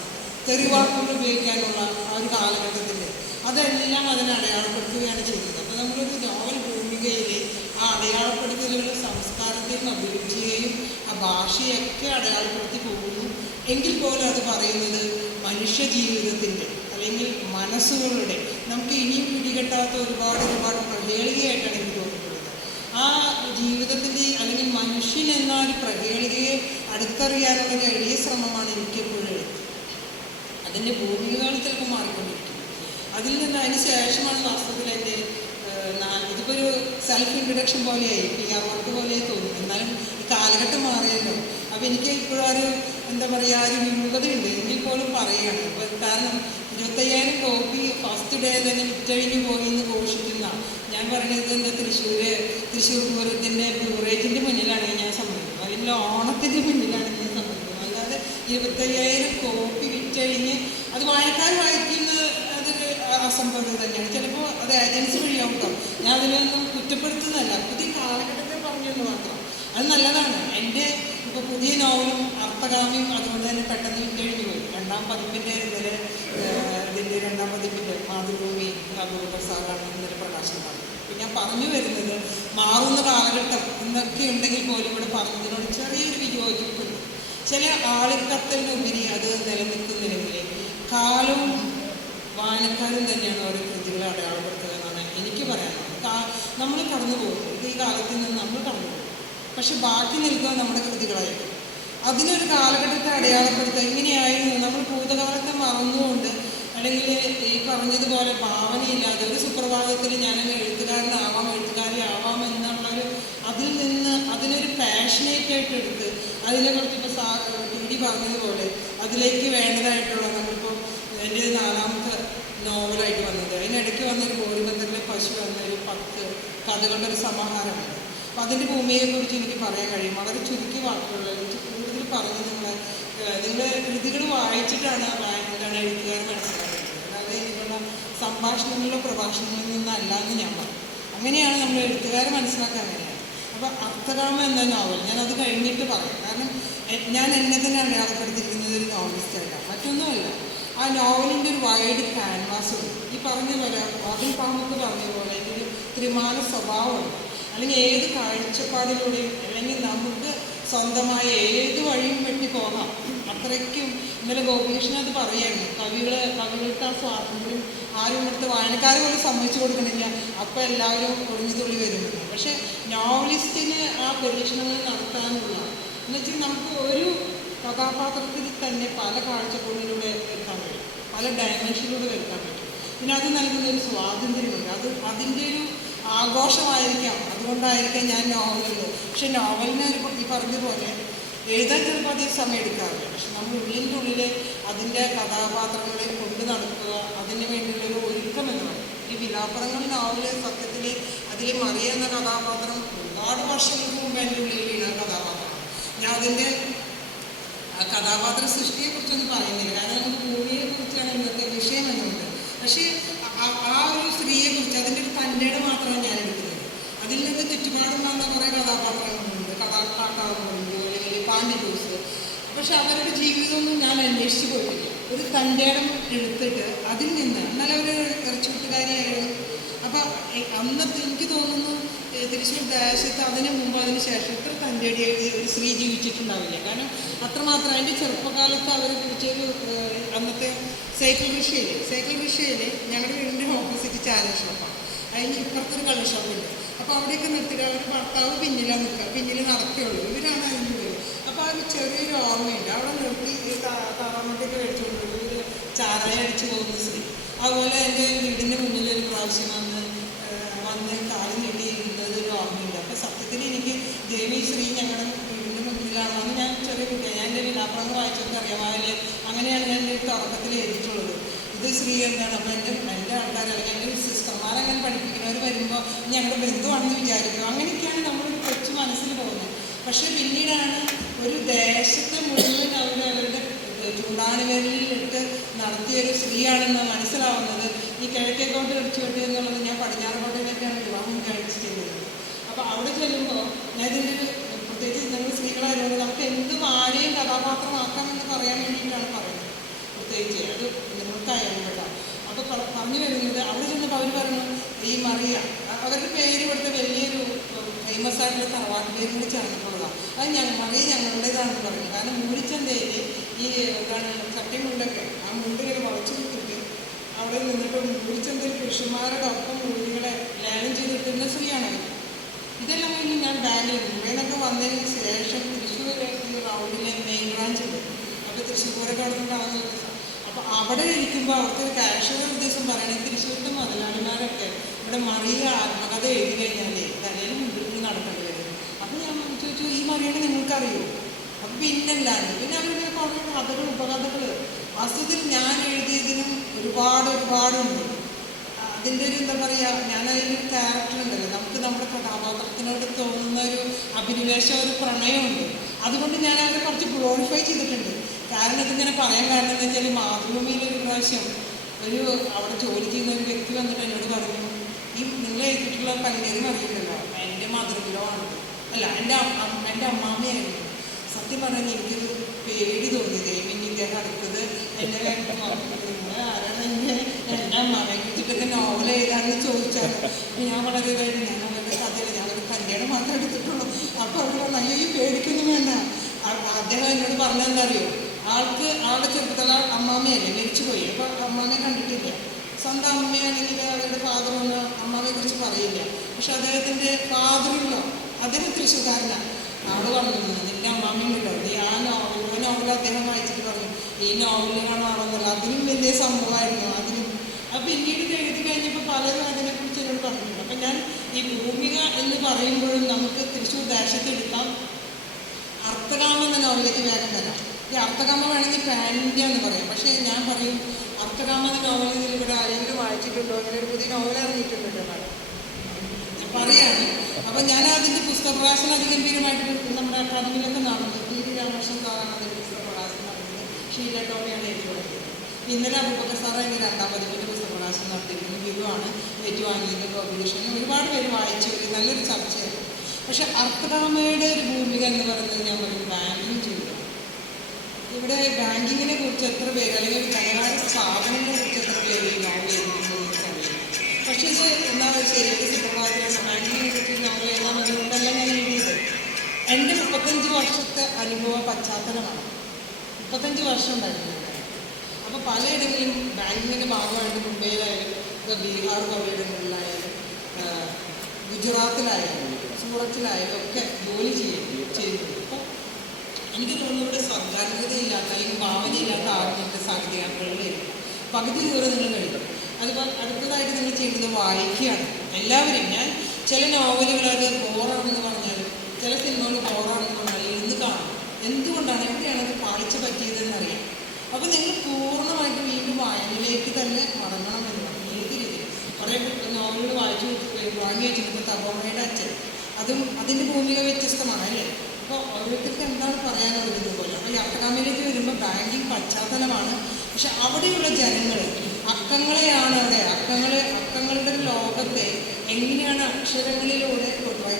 തെറിവാക്കുകൾ ഉപയോഗിക്കാനുള്ള ആ ഒരു കാലഘട്ടത്തിൻ്റെ അതെല്ലാം അതിനെ അടയാളപ്പെടുത്തുകയാണ് ചെയ്യുന്നത്. അപ്പോൾ നമ്മളൊരു നോവൽ ഭൂമികയിൽ ആ അടയാളപ്പെടുത്തലുകൾ സംസ്കാരത്തെയും അഭിരുചിയെയും ആ ഭാഷയൊക്കെ അടയാളപ്പെടുത്തി പോകുന്നു. എങ്കിൽ പോലും അത് പറയുന്നത് മനുഷ്യ ജീവിതത്തിൻ്റെ അല്ലെങ്കിൽ മനസ്സുകളുടെ നമുക്ക് ഇനിയും പിടികെട്ടാത്ത ഒരുപാട് പ്രഹേളികയായിട്ടാണ് എനിക്ക് തോന്നിയിട്ടുള്ളത്. ആ ജീവിതത്തിൻ്റെ അല്ലെങ്കിൽ മനുഷ്യൻ എന്ന ഒരു പ്രഹേളികയെ അടുത്തറിയാനുള്ള ഒരു എളിയ ശ്രമമാണ് എനിക്കെപ്പോഴും. അതിൻ്റെ ഭൂമികകൾ ചിലപ്പോൾ മാറിക്കൊണ്ടിരിക്കും. അതിൽ നിന്ന് അതിന് ശേഷമാണ് വാസ്തവത്തിൽ എൻ്റെ ഇതിപ്പോൾ ഒരു സെൽഫ് ഇൻട്രഡക്ഷൻ പോലെയായി, PR വർക്ക് പോലെ തോന്നുന്നു. എന്നാലും ഈ കാലഘട്ടം മാറിയല്ലോ. അപ്പോൾ എനിക്ക് ഇപ്പോഴും ഒരു എന്താ പറയുക, ഒരു വിമുഖതയുണ്ട്. എങ്കിൽ പോലും പറയുകയാണ്. കാരണം 25,000 കോപ്പി ഫസ്റ്റ് ഡേ തന്നെ വിറ്റഴിഞ്ഞു പോയി എന്ന് ഘോഷിക്കുന്ന ഞാൻ പറയുന്നത് എന്താ, തൃശ്ശൂർ പൂരത്തിൻ്റെ ബ്യൂറേജിൻ്റെ മുന്നിലാണ് ഞാൻ സമ്മതിക്കുന്നത്, അല്ലെങ്കിൽ ഓണത്തിൻ്റെ മുന്നിലാണ് ഞാൻ സമ്മതിക്കുന്നത്. അല്ലാതെ 25,000 കോപ്പി വിറ്റഴിഞ്ഞ് അത് വായനക്കാർ വായിക്കുന്നത് അതൊരു അസംഭവം തന്നെയാണ്. ചിലപ്പോൾ അത് ഏജൻസി വഴിയാവും. ഞാൻ അതിലൊന്നും കുറ്റപ്പെടുത്തുന്നതല്ല, പുതിയ കാലഘട്ടത്തെ പറഞ്ഞെന്ന് മാത്രം. അത് നല്ലതാണ്. എൻ്റെ ഇപ്പോൾ പുതിയ നോവലും അർത്ഥകാമിയും അതുകൊണ്ട് തന്നെ പെട്ടെന്ന് വിറ്റഴിഞ്ഞു പോയി. 2ാം പതിപ്പിൻ്റെ ഇതിൻ്റെ 2ാം പതിപ്പിൻ്റെ മാതൃഭൂമി അബൂബക്കർ സാറാണ് ഇന്നലെ പ്രകാശനമാണ്. പിന്നെ ഞാൻ പറഞ്ഞു വരുന്നത്, മാറുന്ന കാലഘട്ടം എന്നൊക്കെ ഉണ്ടെങ്കിൽ പോലും ഇവിടെ പറഞ്ഞതിനോട് ചെറിയൊരു വിയോജിപ്പുണ്ട്. ചില ആളിക്കത്തലിനുപരി അത് നിലനിൽക്കുന്നില്ലെങ്കിൽ കാലവും വായനക്കാരും തന്നെയാണ് ഓരോ കൃതികളെ അടയാളപ്പെടുത്തുക എന്നാണ് എനിക്ക് പറയാനുള്ളത്. നമ്മൾ കടന്നു പോകും, ഈ കാലത്തിൽ നിന്ന് നമ്മൾ കടന്നു പോകും. പക്ഷെ ബാക്കി നിൽക്കുക നമ്മുടെ കൃതികളായിരിക്കും. അതിനൊരു കാലഘട്ടത്തെ അടയാളപ്പെടുത്തുക. ഇങ്ങനെയായിരുന്നു നമ്മൾ ഭൂതകാലത്തെ മറന്നുകൊണ്ട്, അല്ലെങ്കിൽ ഈ പറഞ്ഞതുപോലെ ഭാവനയില്ലാതെ ഒരു സുപ്രഭാതത്തിൽ ഞാനങ്ങ് എഴുത്തുകാരിയാവാം എന്നുള്ളൊരു അതിൽ നിന്ന് അതിനൊരു പാഷനേറ്റായിട്ട് എടുത്ത് അതിനെക്കുറിച്ച് ഇപ്പോൾ ടി പറഞ്ഞതുപോലെ അതിലേക്ക് വേണ്ടതായിട്ടുള്ള നമ്മളിപ്പോൾ എൻ്റെ 4ാമത്തെ നോവലായിട്ട് വന്നത്, അതിനിടയ്ക്ക് വന്നൊരു ബോധിബന്ധത്തിലെ പശു വന്നൊരു 10 കഥകളുടെ ഒരു സമാഹാരമുണ്ട്. അപ്പോൾ അതിൻ്റെ ഭൂമിയെക്കുറിച്ച് എനിക്ക് പറയാൻ കഴിയും. വളരെ ചുരുക്കി വാക്കുകളിൽ എനിക്ക് കൂടുതൽ പറഞ്ഞ് നിങ്ങളുടെ കൃതികൾ വായിച്ചിട്ടാണ് എന്താണ് എഴുത്തുകാരൻ മനസ്സിലാക്കുന്നത്. അതായത് ഇതിനുള്ള സംഭാഷണങ്ങളിലോ പ്രഭാഷണങ്ങളിൽ നിന്നല്ല എന്ന് ഞാൻ പറയും. അങ്ങനെയാണ് നമ്മൾ എഴുത്തുകാരെ മനസ്സിലാക്കാൻ അങ്ങനെയാണ്. അപ്പോൾ അർത്ഥകാമ എന്ന നോവൽ ഞാനത് കഴിഞ്ഞിട്ട് പറയാം. കാരണം ഞാൻ എന്നെ തന്നെ അടയാളപ്പെടുത്തിയിരിക്കുന്നത് ഒരു നോവലിസ്റ്റായിട്ടാണ്, മറ്റൊന്നുമല്ല. ആ നോവലിൻ്റെ ഒരു വൈഡ് ക്യാൻവാസ് ഉണ്ട്. ഈ പറഞ്ഞ പോലെ അതിൽ പാമ്പക്ക് പറഞ്ഞ പോലെ ഒരു ത്രിമാന സ്വഭാവമുണ്ട്. അല്ലെങ്കിൽ ഏത് കാഴ്ചപ്പാടിലൂടെയും അല്ലെങ്കിൽ നമുക്ക് സ്വന്തമായ ഏത് വഴിയും വെട്ടി പോകാം. അത്രയ്ക്കും ഇന്നലെ ഗോപികൃഷ്ണൻ അത് പറയായിരുന്നു, കവികൾക്ക് ആ സ്വാതന്ത്ര്യം ആരും ഇവിടുത്തെ വായനക്കാർ പോലും സമ്മതിച്ചു കൊടുക്കണില്ല. അപ്പോൾ എല്ലാവരും ഒളിഞ്ഞു തുള്ളി വരുന്നുണ്ട്. പക്ഷേ നോവലിസ്റ്റിന് ആ പരീക്ഷണങ്ങൾ നടത്താനുള്ള എന്നുവെച്ചാൽ നമുക്ക് ഒരു കഥാപാത്രത്തിൽ തന്നെ പല കാഴ്ചപ്പാടിലൂടെ വരുത്താൻ കഴിയും, പല ഡയമെൻഷനിലൂടെ വരുത്താൻ പറ്റും. പിന്നെ അത് നൽകുന്നൊരു സ്വാതന്ത്ര്യമുണ്ട്. അതിൻ്റെ ഒരു ആഘോഷമായിരിക്കാം, അതുകൊണ്ടായിരിക്കാം ഞാൻ നോവലുള്ളത്. പക്ഷെ നോവലിനെ ഈ പറഞ്ഞതുപോലെ എഴുതാൻ ചിലപ്പോൾ അധികം സമയം എടുക്കാറില്ല. പക്ഷെ നമ്മൾ ഉള്ളിൻ്റെ ഉള്ളിൽ അതിൻ്റെ കഥാപാത്രങ്ങളെ കൊണ്ട് നടക്കുക, അതിന് വേണ്ടിയുള്ളൊരു ഒരുക്കം എന്ന് പറയും. ഈ വിലാപ്പുറങ്ങൾ നോവല് സത്യത്തിൽ അതിൽ മറിയ എന്ന കഥാപാത്രം ഒരുപാട് വർഷങ്ങൾക്ക് മുമ്പ് എൻ്റെ ഉള്ളിൽ വീണ കഥാപാത്രമാണ്. ഞാൻ അതിൻ്റെ കഥാപാത്ര സൃഷ്ടിയെക്കുറിച്ചൊന്നും പറയുന്നില്ല, കാരണം നമുക്ക് ഭൂമിയെക്കുറിച്ചാണ് ഇന്നത്തെ വിഷയം എന്നുണ്ട്. പക്ഷേ ആ ഒരു സ്ത്രീയെക്കുറിച്ച് അതിൻ്റെ ഒരു തൻ്റെയുടെ മാത്രമാണ് ഞാൻ എടുക്കുന്നത്. അതിൽ നിന്ന് ചുറ്റുപാടുണ്ടാകുന്ന കുറേ കഥാപാത്രങ്ങളുണ്ട്, കാട്ടാളങ്ങളുണ്ട്, അല്ലെങ്കിൽ പാണ്ഡിറ്റൂസ്. പക്ഷെ അവരുടെ ജീവിതമൊന്നും ഞാൻ അന്വേഷിച്ച് പോയിട്ടില്ല. ഒരു തൻ്റെയിടം എടുത്തിട്ട് അതിൽ നിന്ന് എന്നാലവർ ഇറച്ചുകൂട്ടുകാരിയായിരുന്നു. അപ്പം അന്നത്തെ എനിക്ക് തോന്നുന്നു തൃശ്ശൂർ ദേശത്ത് അതിന് മുമ്പ് അതിന് ശേഷം ഇത്ര തൻ്റെടി എഴുതി ഒരു സ്ത്രീ ജീവിച്ചിട്ടുണ്ടാവില്ല. കാരണം അത്രമാത്രം അതിൻ്റെ ചെറുപ്പകാലത്ത് അവരെ കുറിച്ചൊരു അന്നത്തെ സൈക്കിൾ റിക്ഷയിൽ ഞങ്ങളുടെ വീടിൻ്റെ ഓപ്പോസിറ്റ് ചായ ഷോപ്പാണ്, അതിന് ഇപ്പുറത്തൊരു കള്ള് ഷോപ്പുണ്ട്. അപ്പോൾ അവിടെയൊക്കെ നിർത്തിയിട്ട് അവർ ഭർത്താവ് പിന്നിലാണ് നിൽക്കുക, പിന്നിൽ നടക്കുകയുള്ളൂ, ഇവരാണ് അതിന് വരും. അപ്പോൾ ആ ഒരു ചെറിയൊരു ഓർമ്മയുണ്ട്, അവിടെ നിർത്തി താറാമട്ടൊക്കെ മേടിച്ചുകൊണ്ട് ഒരു ചാരായ അടിച്ചു പോകുന്ന സ്ത്രീ. അതുപോലെ എൻ്റെ വീടിൻ്റെ മുന്നിൽ ഒരു പ്രാവശ്യം വന്ന് കാല് നീട്ടിയിരുന്നത് ഒരു ഓർമ്മയുണ്ട്. അപ്പോൾ സത്യത്തിൽ എനിക്ക് ദേവി ശ്രീ ഞങ്ങളുടെ വീടിൻ്റെ മുന്നിലാണെന്ന് ഞാൻ ചെറിയ കുട്ടിയാണ്, ഞാൻ എൻ്റെ വിലാപ്പുറങ്ങൾ വായിച്ചൊക്കെ അറിയാമായാലേ അങ്ങനെയാണ് ഞാൻ എൻ്റെ തുടക്കത്തിൽ എഴുതിയിട്ടുള്ളത്. ഇത് സ്ത്രീ എന്താണ്. അപ്പോൾ എൻ്റെ ആൾക്കാർ അല്ലെങ്കിൽ എൻ്റെ സിസ്റ്റർമാരങ്ങനെ പഠിപ്പിക്കുന്നവർ വരുമ്പോൾ ഞങ്ങളുടെ ബന്ധുവാണെന്ന് വിചാരിക്കും. അങ്ങനെയൊക്കെയാണ് നമ്മളൊരു കൊച്ചു മനസ്സിൽ പോകുന്നത്. പക്ഷേ പിന്നീടാണ് ഒരു ദേശത്തെ മുഴുവൻ അവരുടെ ചൂണ്ടാനുവേലിട്ട് നടത്തിയൊരു സ്ത്രീയാണെന്ന് മനസ്സിലാവുന്നത്. ഈ കിഴക്കേക്കോട്ട് ഇടിച്ചുകെട്ടി എന്നുള്ളത് ഞാൻ പടിഞ്ഞാറോട്ടയിലേക്കാണ് വിവാഹം കഴിച്ച് ചെയ്യുന്നത്. അപ്പോൾ അവിടെ ചെല്ലുമ്പോൾ ഞാൻ ഇതിൻ്റെ ഒരു പ്രത്യേകിച്ച് നിങ്ങൾ സ്ത്രീകളായതുകൊണ്ട് നമുക്ക് എന്ത് ആരെയും കഥാപാത്രമാക്കാമെന്ന് പറയാൻ വേണ്ടിയിട്ടാണ് പറയുന്നത്. പ്രത്യേകിച്ച് അത് നിങ്ങൾക്കായാലും കേട്ടോ. അപ്പോൾ പറഞ്ഞു വരുന്നത് അവിടെ ചെന്നപ്പോൾ അവർ പറഞ്ഞു ഈ മറിയ അവരുടെ പേര് ഇവിടുത്തെ വലിയൊരു ഫേമസ് ആയിട്ടുള്ള തറവാട്ട് പേരും കൂടി ചേർന്നിട്ടുള്ളതാണ്. അത് മറിയ ഞങ്ങളുടേതാണെന്ന് പറഞ്ഞു. കാരണം മൂരിച്ചന്തയിൽ ഈ എന്താണ് ചട്ടി മുണ്ടൊക്കെ ആ മുണ്ട് ഇങ്ങനെ വളച്ചു കൊടുത്തിട്ട് അവിടെ നിന്നിട്ട് മൂരിച്ചന്തയിൽ പുരുഷന്മാരുടെ ഒപ്പം മൂലികളെ ലേലം ചെയ്തിട്ടുന്ന സ്ത്രീയാണ്. ഇതെല്ലാം കഴിഞ്ഞ് ഞാൻ മുംബൈയിലൊക്കെ വന്നതിന് ശേഷം തൃശ്ശൂർ റൗണ്ടിലെ മെയിൻ ബ്രാഞ്ച് ഉണ്ട്. അപ്പോൾ തൃശ്ശൂരൊക്കെ അടുത്തുണ്ടാകുന്ന അപ്പോൾ അവിടെ ഇരിക്കുമ്പോൾ അവിടുത്തെ ഒരു കാഷ്വൽ ഉദ്ദേശം പറയണേ തൃശ്ശൂരിൻ്റെ മുതലാളിമാരൊക്കെ ഇവിടെ മറിയ ആത്മകഥ എഴുതി കഴിഞ്ഞാലേ തലയിൽ മുൻപിൽ നടക്കേണ്ടി വരും. അപ്പോൾ ഞാൻ ചോദിച്ചു ഈ മറിയനെ നിങ്ങൾക്കറിയോ? അപ്പം പിന്നല്ലാണ്ട് പിന്നെ അവരിങ്ങനെ കുറേ കഥകൾ ഉപകഥകൾ വാസ്തവത്തിൽ ഞാൻ എഴുതിയതിനും ഒരുപാടുണ്ട്. അതിൻ്റെ ഒരു എന്താ പറയുക, ഞാനതിൻ്റെ ഒരു ക്യാരക്ടർ ഉണ്ടല്ലോ, നമുക്ക് നമ്മുടെ കഥാപാത്രത്തിനോട് തോന്നുന്ന ഒരു അഭിനിവേശം, ഒരു പ്രണയമുണ്ട്. അതുകൊണ്ട് ഞാൻ അവരെ കുറച്ച് ഗ്ലോറിഫൈ ചെയ്തിട്ടുണ്ട്. കാരണം ഇതിങ്ങനെ പറയാൻ കാരണം എന്താ വെച്ചാൽ മാതൃഭൂമിയിൽ ഒരു പ്രാവശ്യം അവിടെ ജോലി ചെയ്യുന്ന ഒരു വ്യക്തി വന്നിട്ട് എന്നോട് പറഞ്ഞു, ഈ നിങ്ങൾ എഴുതിയിട്ടുള്ള പലരും അറിയില്ലല്ലോ, എൻ്റെ മദറിലോ ആണ്, അല്ല എൻ്റെ അമ്മാമ്മയായിരുന്നു. സത്യം പറഞ്ഞാൽ എനിക്കൊരു പേടി തോന്നി. ദൈവം ഇദ്ദേഹം അടുത്തത് എൻ്റെ ആരാണ് എൻ്റെ അമ്മാമ്മയെ കുറിച്ചിട്ടൊക്കെ നോവൽ എഴുതാമെന്ന് ചോദിച്ചാൽ ഞാൻ വളരെ ഇതായിട്ട് ഞാൻ അവരുടെ കഥയില്ല, ഞാൻ ഒരു കല്യാണം മാത്രമേ എടുത്തിട്ടുള്ളൂ. അപ്പോൾ അവർ പറഞ്ഞു അയ്യോ ഈ പേടിക്കൊന്നും വേണ്ട. അദ്ദേഹം എന്നോട് പറഞ്ഞെന്താ അറിയോ, ആളുടെ ചെറുപ്പത്തിൽ അമ്മാമ്മയല്ലേ മരിച്ചുപോയി. അപ്പോൾ അമ്മാമ്മയെ കണ്ടിട്ടില്ല. സ്വന്തം അമ്മയാണെങ്കിൽ അവരുടെ ഫാദറൊന്നും അമ്മാമ്മയെ കുറിച്ച് പറയില്ല. പക്ഷെ അദ്ദേഹത്തിൻ്റെ ഫാദറുള്ള അദ്ദേഹം തൃശ്ശൂർക്കാരനാണ്. അവിടെ പറഞ്ഞു നിൻ്റെ അമ്മാമ്മയും കിട്ടോ നീ ആ നോവൽ അദ്ദേഹം വായിച്ചിട്ട് പറഞ്ഞു ഈ നോവലിലാണ് ആണെന്നല്ല, അതിനും വലിയ സംഭവമായിരുന്നു അതിനും. അപ്പം പിന്നീട് ഇത് എഴുതി കഴിഞ്ഞപ്പോൾ പലരും അതിനെക്കുറിച്ച് എന്നോട് പറഞ്ഞിട്ടുണ്ട്. അപ്പം ഞാൻ ഈ ഭൂമിക എന്ന് പറയുമ്പോഴും നമുക്ക് തൃശ്ശൂർ ദേശത്തെടുക്കാം. അർത്ഥകാമ എന്ന നോവലിലേക്ക് വേഗം വരാം. ഈ അർത്ഥകാമ വേണമെങ്കിൽ പാൻഡ്യ എന്ന് പറയാം. പക്ഷേ ഞാൻ പറയും അർത്ഥകാമ എന്ന നോവലിൽ ഇവിടെ ആരെങ്കിലും വായിച്ചിട്ടുണ്ടോ, അങ്ങനെ ഒരു പുതിയ നോവൽ ഇറങ്ങിയിട്ടുണ്ടോ എന്നാണ് ഞാൻ പറയാണ്. അപ്പം ഞാൻ അതിൻ്റെ പുസ്തകപ്രകാശനം അതിഗംഭീരമായിട്ട് നമ്മുടെ അക്കാദമിയിലൊക്കെ നടന്നു. ടി രാമകൃഷ്ണൻ സാറാണ് അതിൻ്റെ പുസ്തകപ്രകാശനം നടന്നത്. ഷീല ടോമിയാണ് ഏറ്റുവാങ്ങിയത്. ഇന്നലെ അബൂബക്കർ സാറ് അതിൻ്റെ 2ാം പതിപ്പിൻ്റെ പുസ്തകപ്രകാശനം നടത്തിയിരിക്കുന്നത്. ബിരുവാണ് ഏറ്റുവാങ്ങിയത്. ഗോപികൃഷ്ണനും ഒരുപാട് പേര് വായിച്ചവർ നല്ലൊരു ചർച്ചയാണ്. പക്ഷെ അർക്കദാമയുടെ ഒരു ഭൂമിക എന്ന് പറയുന്നത് ഞാൻ പറയും ബാങ്കിങ് ചെയ്യുക. ഇവിടെ ബാങ്കിങ്ങിനെ കുറിച്ച് എത്ര പേര് അല്ലെങ്കിൽ ധനകാര്യ സ്ഥാപനങ്ങളെ കുറിച്ച് എത്ര പേര് ഈ നോവൽ എഴുതുന്നത് എനിക്കറിയില്ല. പക്ഷേ ഇത് എന്താ ശരിക്കും സുപ്രഭാതത്തിലാണ് ബാങ്കിങ്ങിനെ കുറിച്ച് നോവൽ എഴുതാൻ അതുകൊണ്ടല്ല ഞാൻ എഴുതിയത്. എൻ്റെ 35 വർഷത്തെ അനുഭവ പശ്ചാത്തലമാണ്. 35 വർഷം ഉണ്ടായിരുന്നു. അപ്പോൾ പലയിടങ്ങളിലും ബാങ്കിങ്ങിൻ്റെ ഭാഗമായിട്ട് മുംബൈയിലായാലും ഇപ്പോൾ ബീഹാർ പോലെയിടങ്ങളിലായാലും ഗുജറാത്തിലായാലും സൂറത്തിലായാലും ഒക്കെ ജോലി ചെയ്യുന്നു. അപ്പോൾ എനിക്ക് തോന്നുന്നു ഇവിടെ സർഗാത്മകതയില്ലാത്ത അല്ലെങ്കിൽ ഭാവനയില്ലാത്ത ആർമിൻ്റെ സാഹിത്യങ്ങളിലായിരിക്കും. പകുതി ദൂരം നിങ്ങൾ കഴിക്കും. അതുപോലെ അടുത്തതായിട്ട് നിങ്ങൾ ചെയ്യുന്നത് വായിക്കുകയാണ്. എല്ലാവരും ഞാൻ ചില നോവലുകൾ അത് ബോറാണെന്ന് പറഞ്ഞാലും ചില സിനിമകൾ ബോറാണെന്ന് പറഞ്ഞാലും ഇരുന്ന് കാണും. എന്തുകൊണ്ടാണ് എവിടെയാണ് അത് പാളിച്ച പറ്റിയതെന്നറിയാം. അപ്പോൾ നിങ്ങൾ പൂർണ്ണമായിട്ട് വീണ്ടും വായനയിലേക്ക് തന്നെ മടങ്ങണമെന്ന് പറഞ്ഞു. ഏത് രീതിയിൽ കുറേ നോവലുകൾ വാങ്ങി വെച്ചിട്ടുണ്ട്. തപോമയുടെ അച്ഛൻ അതും അതിൻ്റെ ഭൂമിക വ്യത്യസ്തമാണ് അല്ലേ. അപ്പോൾ ഓരോരുത്തർക്ക് എന്താണ് പറയാനുള്ളത് ഇതുപോലെ. അപ്പോൾ ഈ അർക്കദാമയിലേക്ക് വരുമ്പോൾ ബാങ്കിങ് പശ്ചാത്തലമാണ്. പക്ഷെ അവിടെയുള്ള ജനങ്ങൾ അക്കങ്ങളെയാണ് അവിടെ അക്കങ്ങളുടെ ലോകത്തെ എങ്ങനെയാണ് അക്ഷരങ്ങളിലൂടെ കൊണ്ടുപോയി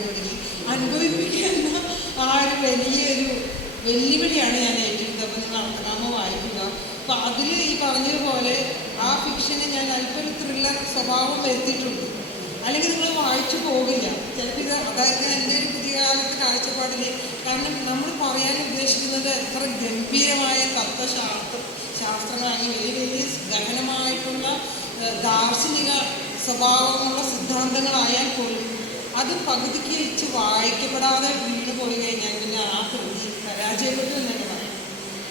അനുഭവിപ്പിക്കുന്ന ആ ഒരു വലിയൊരു വെല്ലുവിളിയാണ് ഞാൻ ഏറ്റെടുത്തത്. അപ്പോൾ നിങ്ങൾ അർക്കദാമ വായിക്കുക. അപ്പോൾ അതിൽ ഈ പറഞ്ഞതുപോലെ ആ ഫിക്ഷനെ ഞാൻ അല്പം ഒരു ത്രില്ലർ സ്വഭാവം വരുത്തിയിട്ടുണ്ട്. അല്ലെങ്കിൽ നിങ്ങൾ വായിച്ചു പോകില്ല ചിലപ്പോൾ. ഇത് അതായത് എൻ്റെ ഒരു പുതിയ കാലത്തെ കാഴ്ചപ്പാടിൽ, കാരണം നമ്മൾ പറയാൻ ഉദ്ദേശിക്കുന്നത് എത്ര ഗംഭീരമായ ശാസ്ത്രങ്ങളാണെങ്കിൽ വലിയ വലിയ ഗഹനമായിട്ടുള്ള ദാർശനിക സ്വഭാവമുള്ള സിദ്ധാന്തങ്ങളായാൽ പോലും അത് പകുതിക്ക് വെച്ച് വായിക്കപ്പെടാതെ വീണ് പോയി കഴിഞ്ഞാൽ പിന്നെ ആ കൃതി പരാജയപ്പെട്ടു എന്ന് തന്നെ പറയാം.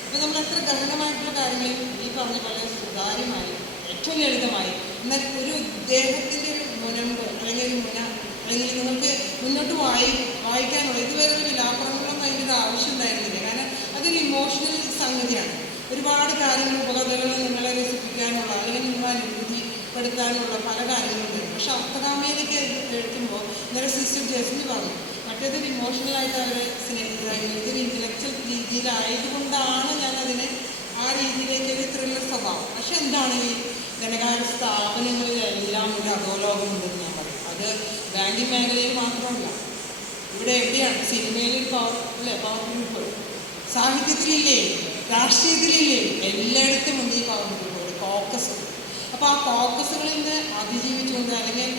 അപ്പോൾ നമ്മൾ എത്ര ഗഹനമായിട്ടുള്ള കാര്യങ്ങളും ഈ പറഞ്ഞ പോലെ സുതാര്യമായി ഏറ്റവും ലളിതമായി എന്നാൽ ഒരു ദേഹത്തിൻ്റെ ഒരു മുനമ്പ് അല്ലെങ്കിൽ ഒരു മുന അല്ലെങ്കിൽ നിങ്ങൾക്ക് മുന്നോട്ട് വായിക്കാനുള്ള ഇതുവരെ ഒരു വിലാപ്പുറങ്ങളൊന്നും അതിൻ്റെ ഒരു ആവശ്യം ഉണ്ടായിരുന്നില്ല. കാരണം അതൊരു ഇമോഷണൽ സംഗതിയാണ്. ഒരുപാട് കാര്യങ്ങൾ ഉപകഥകൾ നിങ്ങളെ രസിപ്പിക്കാനുള്ള അല്ലെങ്കിൽ നിങ്ങളെ അനുഭൂതിപ്പെടുത്താനുള്ള പല കാര്യങ്ങളുണ്ട്. പക്ഷെ അർക്കദാമയിലേക്ക് എഴുതുമ്പോൾ ഇന്നലെ സിസ്റ്റർ ജസ്മി പറഞ്ഞു മറ്റേതൊരു ഇമോഷണലായിട്ട് അവരെ സ്നേഹിതരായിരുന്നു. ഇതൊരു ഇൻ്റലക്ച്വൽ രീതിയിലായതുകൊണ്ടാണ് ഞാനതിനെ ആ രീതിയിലേക്ക് ഒരു ത്രില്ലർ സ്വഭാവം. പക്ഷെ എന്താണ് ഈ ധനകാര്യ സ്ഥാപനങ്ങളിലെല്ലാം ഒരു അധോലോകമുണ്ടെന്ന് ഞാൻ പറയും. അത് ബാങ്കിങ് മേഖലയിൽ മാത്രമല്ല, ഇവിടെ എവിടെയാണ് സിനിമയിലൊരു പവർ ഗ്രൂപ്പ്, സാഹിത്യത്തിലില്ലേ, രാഷ്ട്രീയത്തിലില്ലേ, എല്ലായിടത്തും ഉണ്ട് ഈ പവർ ഗ്രൂപ്പ് കോക്കസ്. അപ്പോൾ ആ കോക്കസുകളിൽ നിന്ന് അതിജീവിച്ചുകൊണ്ട് അല്ലെങ്കിൽ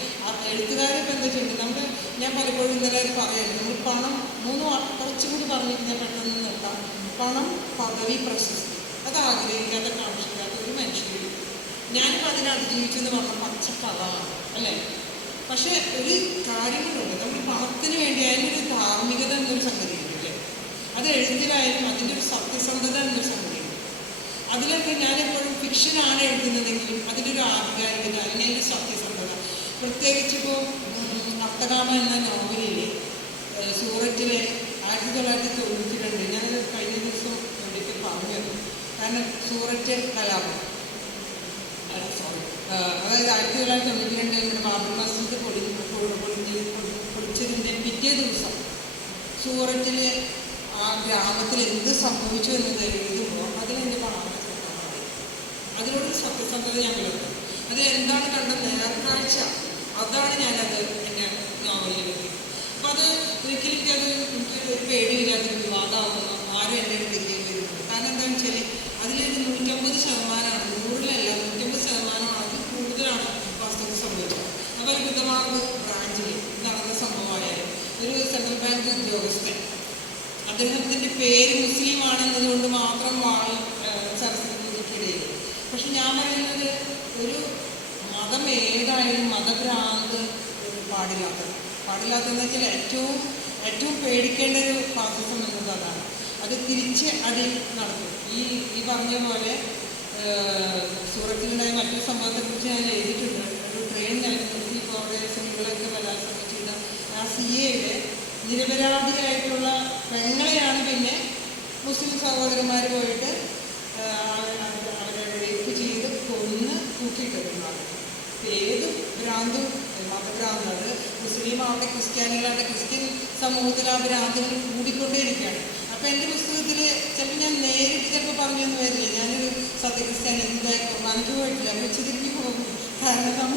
എഴുത്തുകാരൊക്കെ എന്താ ചെയ്യുന്നത് ഞാൻ പലപ്പോഴും ഇന്നലെ അത് പറയായിരുന്നു. നമ്മൾ പണം കുറച്ചും കൂടി പറഞ്ഞിട്ട് ഞാൻ പെട്ടെന്ന് നിർത്താം. പണം, പദവി, പ്രശസ്തി അത് ആഗ്രഹിക്കാത്ത കാക്ഷിക്കാത്ത ഒരു മനുഷ്യരില്ല. ഞാനിപ്പോൾ അതിനെ അതിജീവിച്ചെന്ന് പറഞ്ഞാൽ പച്ചക്കള്ളമാണ് അല്ലേ. പക്ഷേ ഒരു കാര്യങ്ങളുണ്ട്, നമ്മൾ പണത്തിന് വേണ്ടി അതിനൊരു ധാർമ്മികത എന്നൊരു സംഗതിയുണ്ട് അല്ലേ. അത് എഴുത്തിലായാലും അതിൻ്റെ ഒരു സത്യസന്ധത എന്നൊരു സംഗതിയുണ്ട്. അതിലൊക്കെ ഞാനെപ്പോഴും ഫിക്ഷനാണ് എഴുതുന്നതെങ്കിലും അതിൻ്റെ ഒരു ആധികാരികത അല്ലെങ്കിൽ അതിൻ്റെ സത്യസന്ധത. പ്രത്യേകിച്ചിപ്പോൾ അർക്കദാമ എന്ന നോവലിലെ സൂററ്റിലെ 1992 ഞാനത് കഴിഞ്ഞ ദിവസം വേണ്ടിയിട്ട് പറഞ്ഞത്. കാരണം സൂററ്റ് കലാപം അതായത് 1992 നമ്മുടെ ബാബർ മസ്ജിദ് പൊളിച്ചതിൻ്റെ പിറ്റേ ദിവസം സൂററ്റിലെ ആ ഗ്രാമത്തിൽ എന്ത് സംഭവിച്ചു എന്നത് എഴുതുമ്പോൾ അതിലെൻ്റെ പണം അതിനോടൊരു സത്യസന്ധത ഞങ്ങളുണ്ട്. അത് എന്താണ് കണ്ട നേർക്കാഴ്ച, അതാണ് ഞാനത് എൻ്റെ നോവലിലെത്തി. അപ്പോൾ അത് ഒരിക്കലും എനിക്ക് ഒരു പേടിയില്ലാത്തൊരു വിവാദമാകുന്നു ആരും എൻ്റെ അടുത്തേക്ക് വരുന്നത്. കാരണം എന്താണെന്ന് വെച്ചാൽ അതിലൊരു 150%, 100-ലല്ല 150% അതിൽ കൂടുതലാണ് വാസ്തവത്തിൽ സംഭവിച്ചത്. അതുപോലെ ബുദ്ധമാർഗ് ബ്രാഞ്ചിൽ നടന്ന സംഭവമായാലും ഒരു സെൻട്രൽ ബാങ്ക് ഉദ്യോഗസ്ഥൻ അദ്ദേഹത്തിൻ്റെ പേര് മുസ്ലിം ആണെന്നതുകൊണ്ട് മാത്രം സരസ്വതിക്കിടയിൽ. പക്ഷെ ഞാൻ പറയുന്നത് ഒരു മതം ഏതായാലും മതഭ്രാന്ത് പാടില്ലാത്തതെന്ന് വെച്ചാൽ ഏറ്റവും പേടിക്കേണ്ട ഒരു ഫാസിസം എന്നത് അതാണ്. അത് തിരിച്ച് അടി നടക്കും. ഈ പറഞ്ഞ പോലെ സൂറത്തിലുണ്ടായ മറ്റൊരു സംഭവത്തെക്കുറിച്ച് ഞാൻ എഴുതിയിട്ടുണ്ട്. ഒരു ട്രെയിൻ നിർത്തി സ്ത്രീകളൊക്കെ ബലാത്സംഗം ചെയ്ത ആ CAയുടെ നിരപരാധിയായിട്ടുള്ള പെങ്ങളെയാണ് പിന്നെ മുസ്ലിം സഹോദരന്മാർ പോയിട്ട് അവരെ റേപ്പ് ചെയ്ത് കൊന്ന് തൂക്കിയിട്ടിരുന്നത്. ഏത് ഭ്രാന്തും മതഭ്രാന്ത്, അത് മുസ്ലിം ആവട്ടെ ക്രിസ്ത്യാനികളാവട്ടെ, ക്രിസ്ത്യൻ സമൂഹത്തിൽ ആ ഭ്രാന്തുകൾ കൂടിക്കൊണ്ടേയിരിക്കുകയാണ്. അപ്പോൾ എൻ്റെ പുസ്തകത്തിൽ ചിലപ്പോൾ ഞാൻ നേരിട്ട് ചിലപ്പോൾ പറഞ്ഞൊന്നും വരില്ല. ഞാനൊരു സത്യക്രിസ്ത്യാനി എന്താ കുർബാനയ്ക്ക് പോയിട്ടില്ല, വെച്ച് തിരിഞ്ഞു പോകും. കാരണം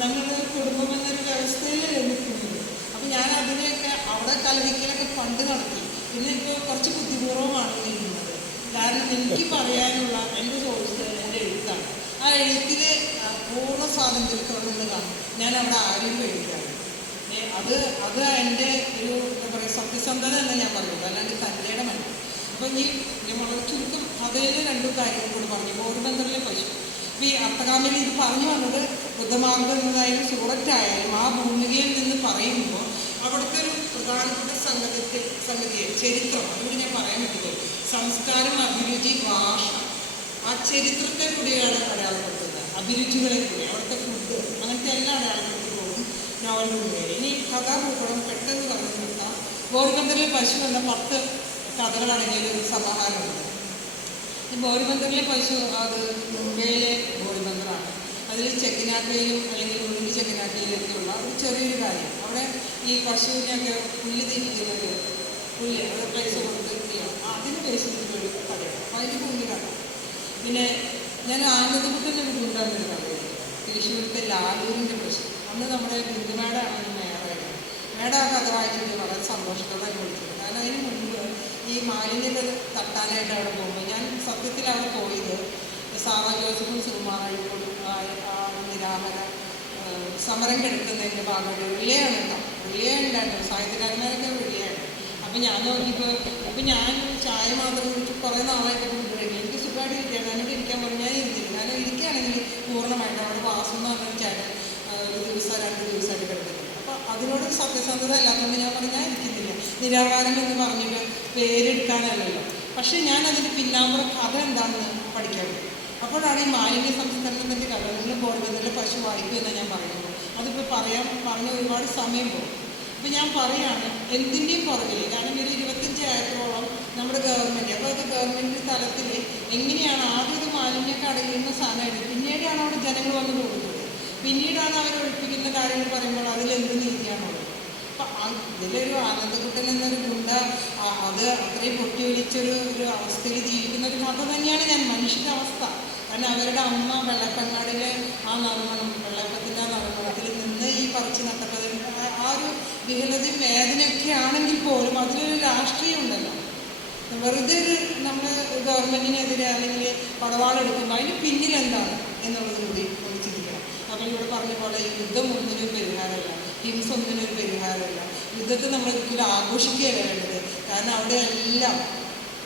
നമ്മൾ കുടുംബം എന്നൊരു വ്യവസ്ഥയിലല്ലേ നിൽക്കുന്നത്. അപ്പം ഞാൻ അതിനെയൊക്കെ അവിടെ കലഹിക്കലൊക്കെ പണ്ട് നടത്തി. പിന്നെ ഇപ്പോൾ കുറച്ച് ബുദ്ധിപൂർവ്വമാണ് ചെയ്യുന്നത്. കാരണം എനിക്ക് പറയാനുള്ള എൻ്റെ സോഴ്സ് എൻ്റെ എഴുത്താണ്. ആ എഴുത്തിൽ പൂർണ്ണ സ്വാതന്ത്ര്യത്തോടെ നിന്ന് കാണും. ഞാൻ അവിടെ ആരും കഴിക്കാറ്. അത് എൻ്റെ ഒരു എന്താ പറയുക സത്യസന്ധത എന്ന് ഞാൻ പറയുന്നത്, അല്ലാണ്ട് തൻ്റെ ഇടമല്ല. അപ്പം ഈ വളരെ ചുരുക്കം കഥയിൽ രണ്ടു കാര്യങ്ങൾ കൂടി പറഞ്ഞു. പോർബന്തറിലെ പശു. അപ്പം ഈ അത്തകാമിൽ ഇത് പറഞ്ഞു വന്നത് ബുദ്ധമാർഗം എന്നതായാലും സൂററ്റായാലും ആ ഭൂമികയിൽ നിന്ന് പറയുമ്പോൾ അവിടുത്തെ ഒരു പ്രധാനപ്പെട്ട സംഗതിയെ ചരിത്രം, അതുകൊണ്ട് ഞാൻ പറയാൻ പറ്റില്ല, സംസ്കാരം, അഭിരുചി, ഭാഷ, ആ ചരിത്രത്തെ കൂടിയാണ് അടയാളപ്പെടുത്തുന്നത്. അഭിരുചികളെ കൂടി, അവിടുത്തെ ഫുഡ്, അങ്ങനത്തെ എല്ലാം അടയാളപ്പെടുത്തി പോകും നോവലിലൂടെ. ഇനി കഥാഭൂപടം പെട്ടെന്ന് പറഞ്ഞു നിർത്താം. പോർബന്തറിലെ പശു എന്ന 10 കഥകളടങ്ങിയ ഒരു സമാഹാരമുണ്ട്. ഈ ബോഡിബന്തറിലെ പശു അത് മുംബൈയിലെ ബോഡിബന്തറാണ്. അതിൽ ചെക്കിനാക്കയിലും അല്ലെങ്കിൽ ഉള്ളിൽ ചെക്കിനാക്കയിലൊക്കെയുള്ള ഒരു ചെറിയൊരു കാര്യം. അവിടെ ഈ പശുവിനെയൊക്കെ പുല്ല് തിരിക്കുന്നത്, പുല്ല് അത് പൈസ കൊടുത്ത് ചെയ്യാം, അതിന് പൈസ ഒരു കടയാണ്. അപ്പോൾ അതിൻ്റെ ഭൂമിയിലാണ്. പിന്നെ ഞാൻ ആനന്ദകുട്ടൻ്റെ ഒരു ഗുണ്ടാന്നൊരു കഥയാണ്, തൃശ്ശൂരത്തെ ലാലൂരിൻ്റെ പ്രശ്നം. അന്ന് നമ്മുടെ ബിന്ദുമേടാണ് മേയറായിരുന്നു. മേട ആ കഥ വായിച്ചിട്ട് വളരെ സന്തോഷത്തോടെ വിളിച്ചത്. കാരണം അതിന് മുൻപ് ഈ മാലിന്യങ്ങൾ തട്ടാനായിട്ട് അവിടെ പോകുമ്പോൾ ഞാൻ സത്യത്തിൽ അവിടെ പോയത് സാറ ജോസഫും സുകുമാരനും ആ നിരാഹാര സമരം കിടക്കുന്നതിൻ്റെ ഭാഗമായിട്ട് വെള്ളിയാണ് കേട്ടോ. വെള്ളിയാണ് ഉണ്ടായിരുന്നു, സാഹിത്യകാരന്മാരൊക്കെ വെള്ളിയാണ്. അപ്പം ഞാൻ നോക്കിയപ്പോൾ ഇപ്പം ഞാൻ ചായ മാത്രം കുടിച്ച് കുറേ നാളായിട്ട് കൊണ്ടുവരിക. എനിക്ക് സുഖമായിട്ട് ഇരിക്കുകയാണ്. എന്നോട് ഇരിക്കാൻ പറഞ്ഞു. ഞാൻ ഇരുന്നില്ല. കാരണം ഇരിക്കുകയാണെങ്കിൽ പൂർണ്ണമായിട്ട് അവിടെ വാസം എന്ന് പറഞ്ഞൊരു ചേട്ടൻ ഒരു ദിവസം 2 ദിവസമായിട്ട് കിടക്കുന്നുണ്ട്. അപ്പോൾ അതിനോട് സത്യസന്ധത അല്ലാത്തതുകൊണ്ട് ഞാൻ പറഞ്ഞു ഞാൻ ഇരിക്കുന്നില്ല. നിരാകാരം എന്ന് പറഞ്ഞിട്ട് പേരെടുക്കാനല്ലല്ലോ. പക്ഷേ ഞാൻ അതിൻ്റെ പിന്നാമ്പുറ കഥ എന്താണെന്ന് പഠിക്കാൻ പറ്റും. അപ്പോഴാണ് ഈ മാലിന്യ സംസ്കരണത്തിൻ്റെ കഥ. നിങ്ങൾ പോർബന്തറിലെ പശു വായിക്കുമെന്ന് ഞാൻ പറയുന്നത്. അതിപ്പോൾ പറഞ്ഞ ഒരുപാട് സമയം പോകും. അപ്പോൾ ഞാൻ പറയുകയാണ് എന്തിൻ്റെയും പുറകിൽ, കാരണം ഒരു 25 ഏക്കറോളം നമ്മുടെ ഗവൺമെൻറ്, അപ്പോൾ അത് ഗവൺമെൻറ് തലത്തിൽ എങ്ങനെയാണ് ആദ്യം ഇത് മാലിന്യമൊക്കെ അടങ്ങിയിരുന്ന സാധനമായിട്ട് പിന്നീടാണ് അവിടെ ജനങ്ങൾ വന്ന് പോകുന്നത്. പിന്നീടാണ് അവർ ഒഴിപ്പിക്കുന്ന കാര്യങ്ങൾ പറയുമ്പോൾ അതിലെന്ത് നീതിയാണുള്ളത്. അപ്പം ഇതിലൊരു ആനന്ദകുട്ടൻ എന്നൊരു ഗുണ്ട അത് അത്രയും പൊട്ടിയൊലിച്ചൊരു അവസ്ഥയിൽ ജീവിക്കുന്ന ഒരു കഥ തന്നെയാണ് ഞാൻ മനുഷ്യൻ്റെ അവസ്ഥ. കാരണം അവരുടെ അമ്മ വെള്ളപ്പങ്ങാടിലെ ആ നറുമണം, വെള്ളപ്പത്തിൻ്റെ ആ നറുമണത്തിൽ നിന്ന് ഈ പറിച്ച് നട്ടത് ആ ഒരു വിഹലതയും വേദനയൊക്കെ ആണെങ്കിൽ പോലും അതിലൊരു രാഷ്ട്രീയം ഉണ്ടല്ലോ. വെറുതെ ഒരു നമ്മൾ ഗവൺമെൻറ്റിനെതിരെ അല്ലെങ്കിൽ പടവാളെടുക്കുമ്പോൾ അതിന് പിന്നിൽ എന്താണ് എന്നുള്ളത് കൂടി ഒന്ന് ചിന്തിക്കണം. അപ്പോൾ ഇവിടെ പറഞ്ഞ പോലെ ഈ യുദ്ധം ഒന്നിനൊരു പരിഹാരമല്ല, ഹിംസ ഒന്നിനൊരു പരിഹാരമല്ല. യുദ്ധത്തെ നമ്മൾ ഒരിക്കലും ആഘോഷിക്കുകയല്ല വേണ്ടത്. കാരണം അവിടെ എല്ലാം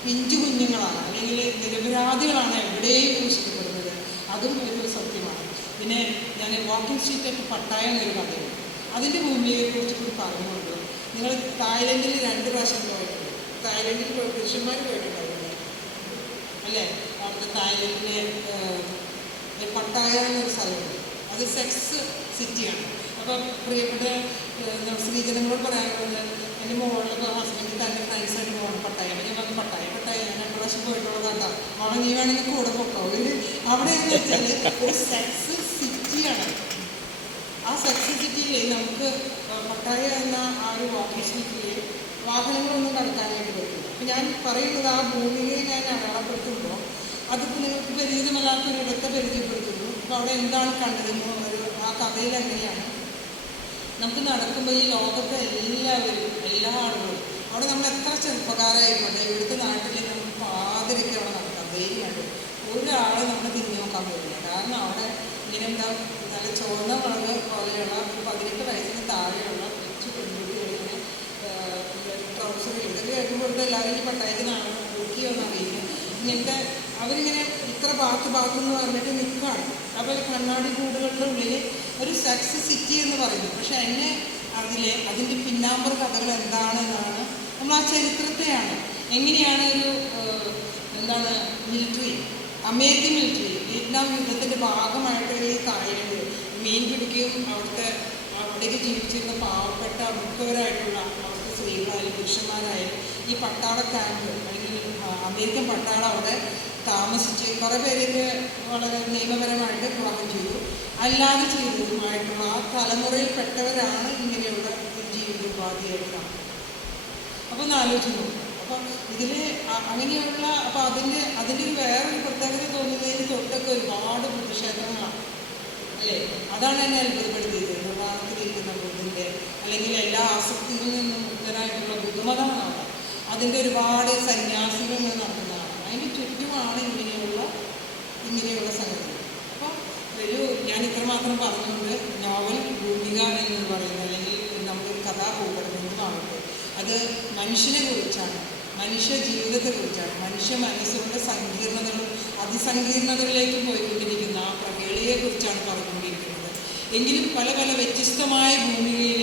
പിഞ്ചു കുഞ്ഞുങ്ങളാണ് അല്ലെങ്കിൽ നിരപരാധികളാണ് എവിടെയും സൂക്ഷിക്കപ്പെടുന്നത്. അതും ഒരു സത്യമാണ്. പിന്നെ ഞാൻ വാക്കിംഗ് സ്ട്രീറ്റ് അറ്റ് പട്ടായ എന്നൊരു കഥയുണ്ട്. അതിൻ്റെ ഭൂമിയെക്കുറിച്ച് കൂടി പറഞ്ഞുകൊണ്ട് നിങ്ങൾ തായ്ലൻഡിൽ 2 പ്രാവശ്യം പോയിട്ടുണ്ട്. തായ്ലൻഡിൽ പുരുഷന്മാർ പോയിട്ടുണ്ടാവില്ല അല്ലേ? അവിടുത്തെ തായ്ലൻഡിലെ പട്ടായ എന്നൊരു സ്ഥലമുണ്ട്. അത് സെക്സ് സിറ്റിയാണ്. അപ്പം പ്രിയപ്പെട്ട സ്ത്രീജനങ്ങളോട് പറയാനുള്ളത്, എൻ്റെ മോളിലൊക്കെ ഹസ്ബൻഡ് തന്നെ നൈസായിട്ട് പോകണം പട്ടായ. അപ്പം ഞാൻ പറഞ്ഞു പട്ടായ ഞാൻ 2 പ്രാവശ്യം പോയിട്ടുള്ളതാ. അവിടെ നീ വേണമെങ്കിൽ കൂടെ പൊക്കോ. അവിടെ എന്ന് വെച്ചാൽ ഒരു സെക്സ് സിറ്റിയാണ്. ആ സെക്സ് സിറ്റിയിൽ നമുക്ക് പട്ടായ എന്ന ആ ഒരു വാക്കിംഗ് സ്ട്രീറ്റിൽ വാഹനങ്ങളൊന്നും നടക്കാനായിട്ട് പറ്റില്ല. അപ്പം ഞാൻ പറയുന്നത് ആ ഭൂമിയെ ഞാൻ അടയാളപ്പെടുത്തുമ്പോൾ അതിപ്പോൾ നിങ്ങൾക്ക് പരിചിതമല്ലാത്തൊരിടത്തെ പരിചയപ്പെടുത്തുന്നു. അപ്പോൾ അവിടെ എന്താണ് കണ്ടതെന്ന് ആ കഥയിൽ എങ്ങനെയാണ് നമുക്ക് നടക്കുമ്പോൾ ഈ ലോകത്തെ എല്ലാ ആളുകളും അവിടെ നമ്മൾ എത്ര ചെറുപ്പക്കാരായിക്കോട്ടെ, ഇവിടുത്തെ നാട്ടിൽ നമുക്ക് പാതിരയ്ക്ക് അവിടെ നടക്കാം വെയിലുണ്ട്. ഒരാൾ നമ്മൾ തിരിഞ്ഞു നോക്കാൻ പോകില്ല. കാരണം അവിടെ ഇങ്ങനെ എന്താ നല്ല ചുവന്ന മുളക് പോലെയുള്ള 18 വയസ്സിന് താഴെയുള്ള കൊച്ചു പെൺകുട്ടികളിങ്ങനെ ട്രൗസർ ഇതൊക്കെ കേൾക്കുമ്പോൾ എല്ലാവരും ഈ പട്ടായത്തിൽ നിന്നാണ് നോക്കിയോന്ന് അറിയില്ല. ഇങ്ങനത്തെ അവരിങ്ങനെ ഇത്ര ഭാഗത്ത് എന്ന് പറഞ്ഞിട്ട് നിൽക്കുകയാണ്. അപ്പോൾ കണ്ണാടി കൂടുകളുടെ ഉള്ളിൽ ഒരു സെക്സ് സിറ്റി എന്ന് പറയുന്നു. പക്ഷെ അതിൻ്റെ പിന്നാമ്പർ കഥകൾ എന്താണെന്നാണ് നമ്മൾ ആ ചരിത്രത്തെയാണ് എങ്ങനെയാണ് ഒരു മിലിറ്ററി, അമേരിക്കൻ മിലിറ്ററി വിയറ്റ്നാം യുദ്ധത്തിൻ്റെ ഭാഗമായിട്ട് ഈ തായ്ലൻഡ് മീൻ പിടിക്കുകയും അവിടേക്ക് ജീവിച്ചിരുന്ന പാവപ്പെട്ട മിക്കവരായിട്ടുള്ള അവിടുത്തെ സ്ത്രീകളായാലും പുരുഷന്മാരായാലും ഈ പട്ടാള ക്യാമ്പ് അല്ലെങ്കിൽ അമേരിക്കൻ പട്ടാളം അവിടെ താമസിച്ച് കുറേ പേരൊക്കെ വളരെ നിയമപരമായിട്ട് വിവാഹം ചെയ്തു, അല്ലാതെ ചെയ്തതുമായിട്ടുള്ള ആ തലമുറയിൽപ്പെട്ടവരാണ് ഇങ്ങനെയുള്ള ജീവിതോപാധിയായിട്ട് കാണുന്നത്. അപ്പോൾ ഒന്ന് ആലോചിച്ച് നോക്കും. അപ്പോൾ ഇതിൽ അങ്ങനെയുള്ള അതിൻ്റെ ഒരു വേറൊരു പ്രത്യേകത തോന്നുന്നതിന് തൊട്ടൊക്കെ ഒരുപാട് പ്രതിഷേധങ്ങളാണ് അല്ലേ? അതാണ് എന്നെ അത്ഭുതപ്പെടുത്തിയത്. നിർമ്മാണത്തിലിരിക്കുന്ന ബുദ്ധൻ്റെ അല്ലെങ്കിൽ എല്ലാ ആസക്തിയിൽ നിന്നും മുക്തനായിട്ടുള്ള ബുദ്ധമതമാണ്. അതിൻ്റെ ഒരുപാട് സന്യാസികൾ നടത്തുന്നതാണ്. അതിൻ്റെ ചുറ്റുമാണ് ഇങ്ങനെയുള്ള സംഗതികൾ. അപ്പോൾ ഞാൻ ഇത്രമാത്രം പറഞ്ഞുകൊണ്ട് നോവൽ ഭൂമിക എന്ന് പറയുന്നത് അല്ലെങ്കിൽ നമ്മളൊരു കഥാഭൂപടമാകട്ടെ, അത് മനുഷ്യനെ കുറിച്ചാണ്, മനുഷ്യ ജീവിതത്തെക്കുറിച്ചാണ്, മനുഷ്യ മനസ്സുകളുടെ സങ്കീർണതകളും അതിസങ്കീർണതകളിലേക്ക് പോയിക്കൊണ്ടിരിക്കുന്ന ആ പ്രകേളിയെക്കുറിച്ചാണ് പറഞ്ഞുകൊണ്ടിരിക്കുന്നത്. എങ്കിലും പല പല വ്യത്യസ്തമായ ഭൂമികയിൽ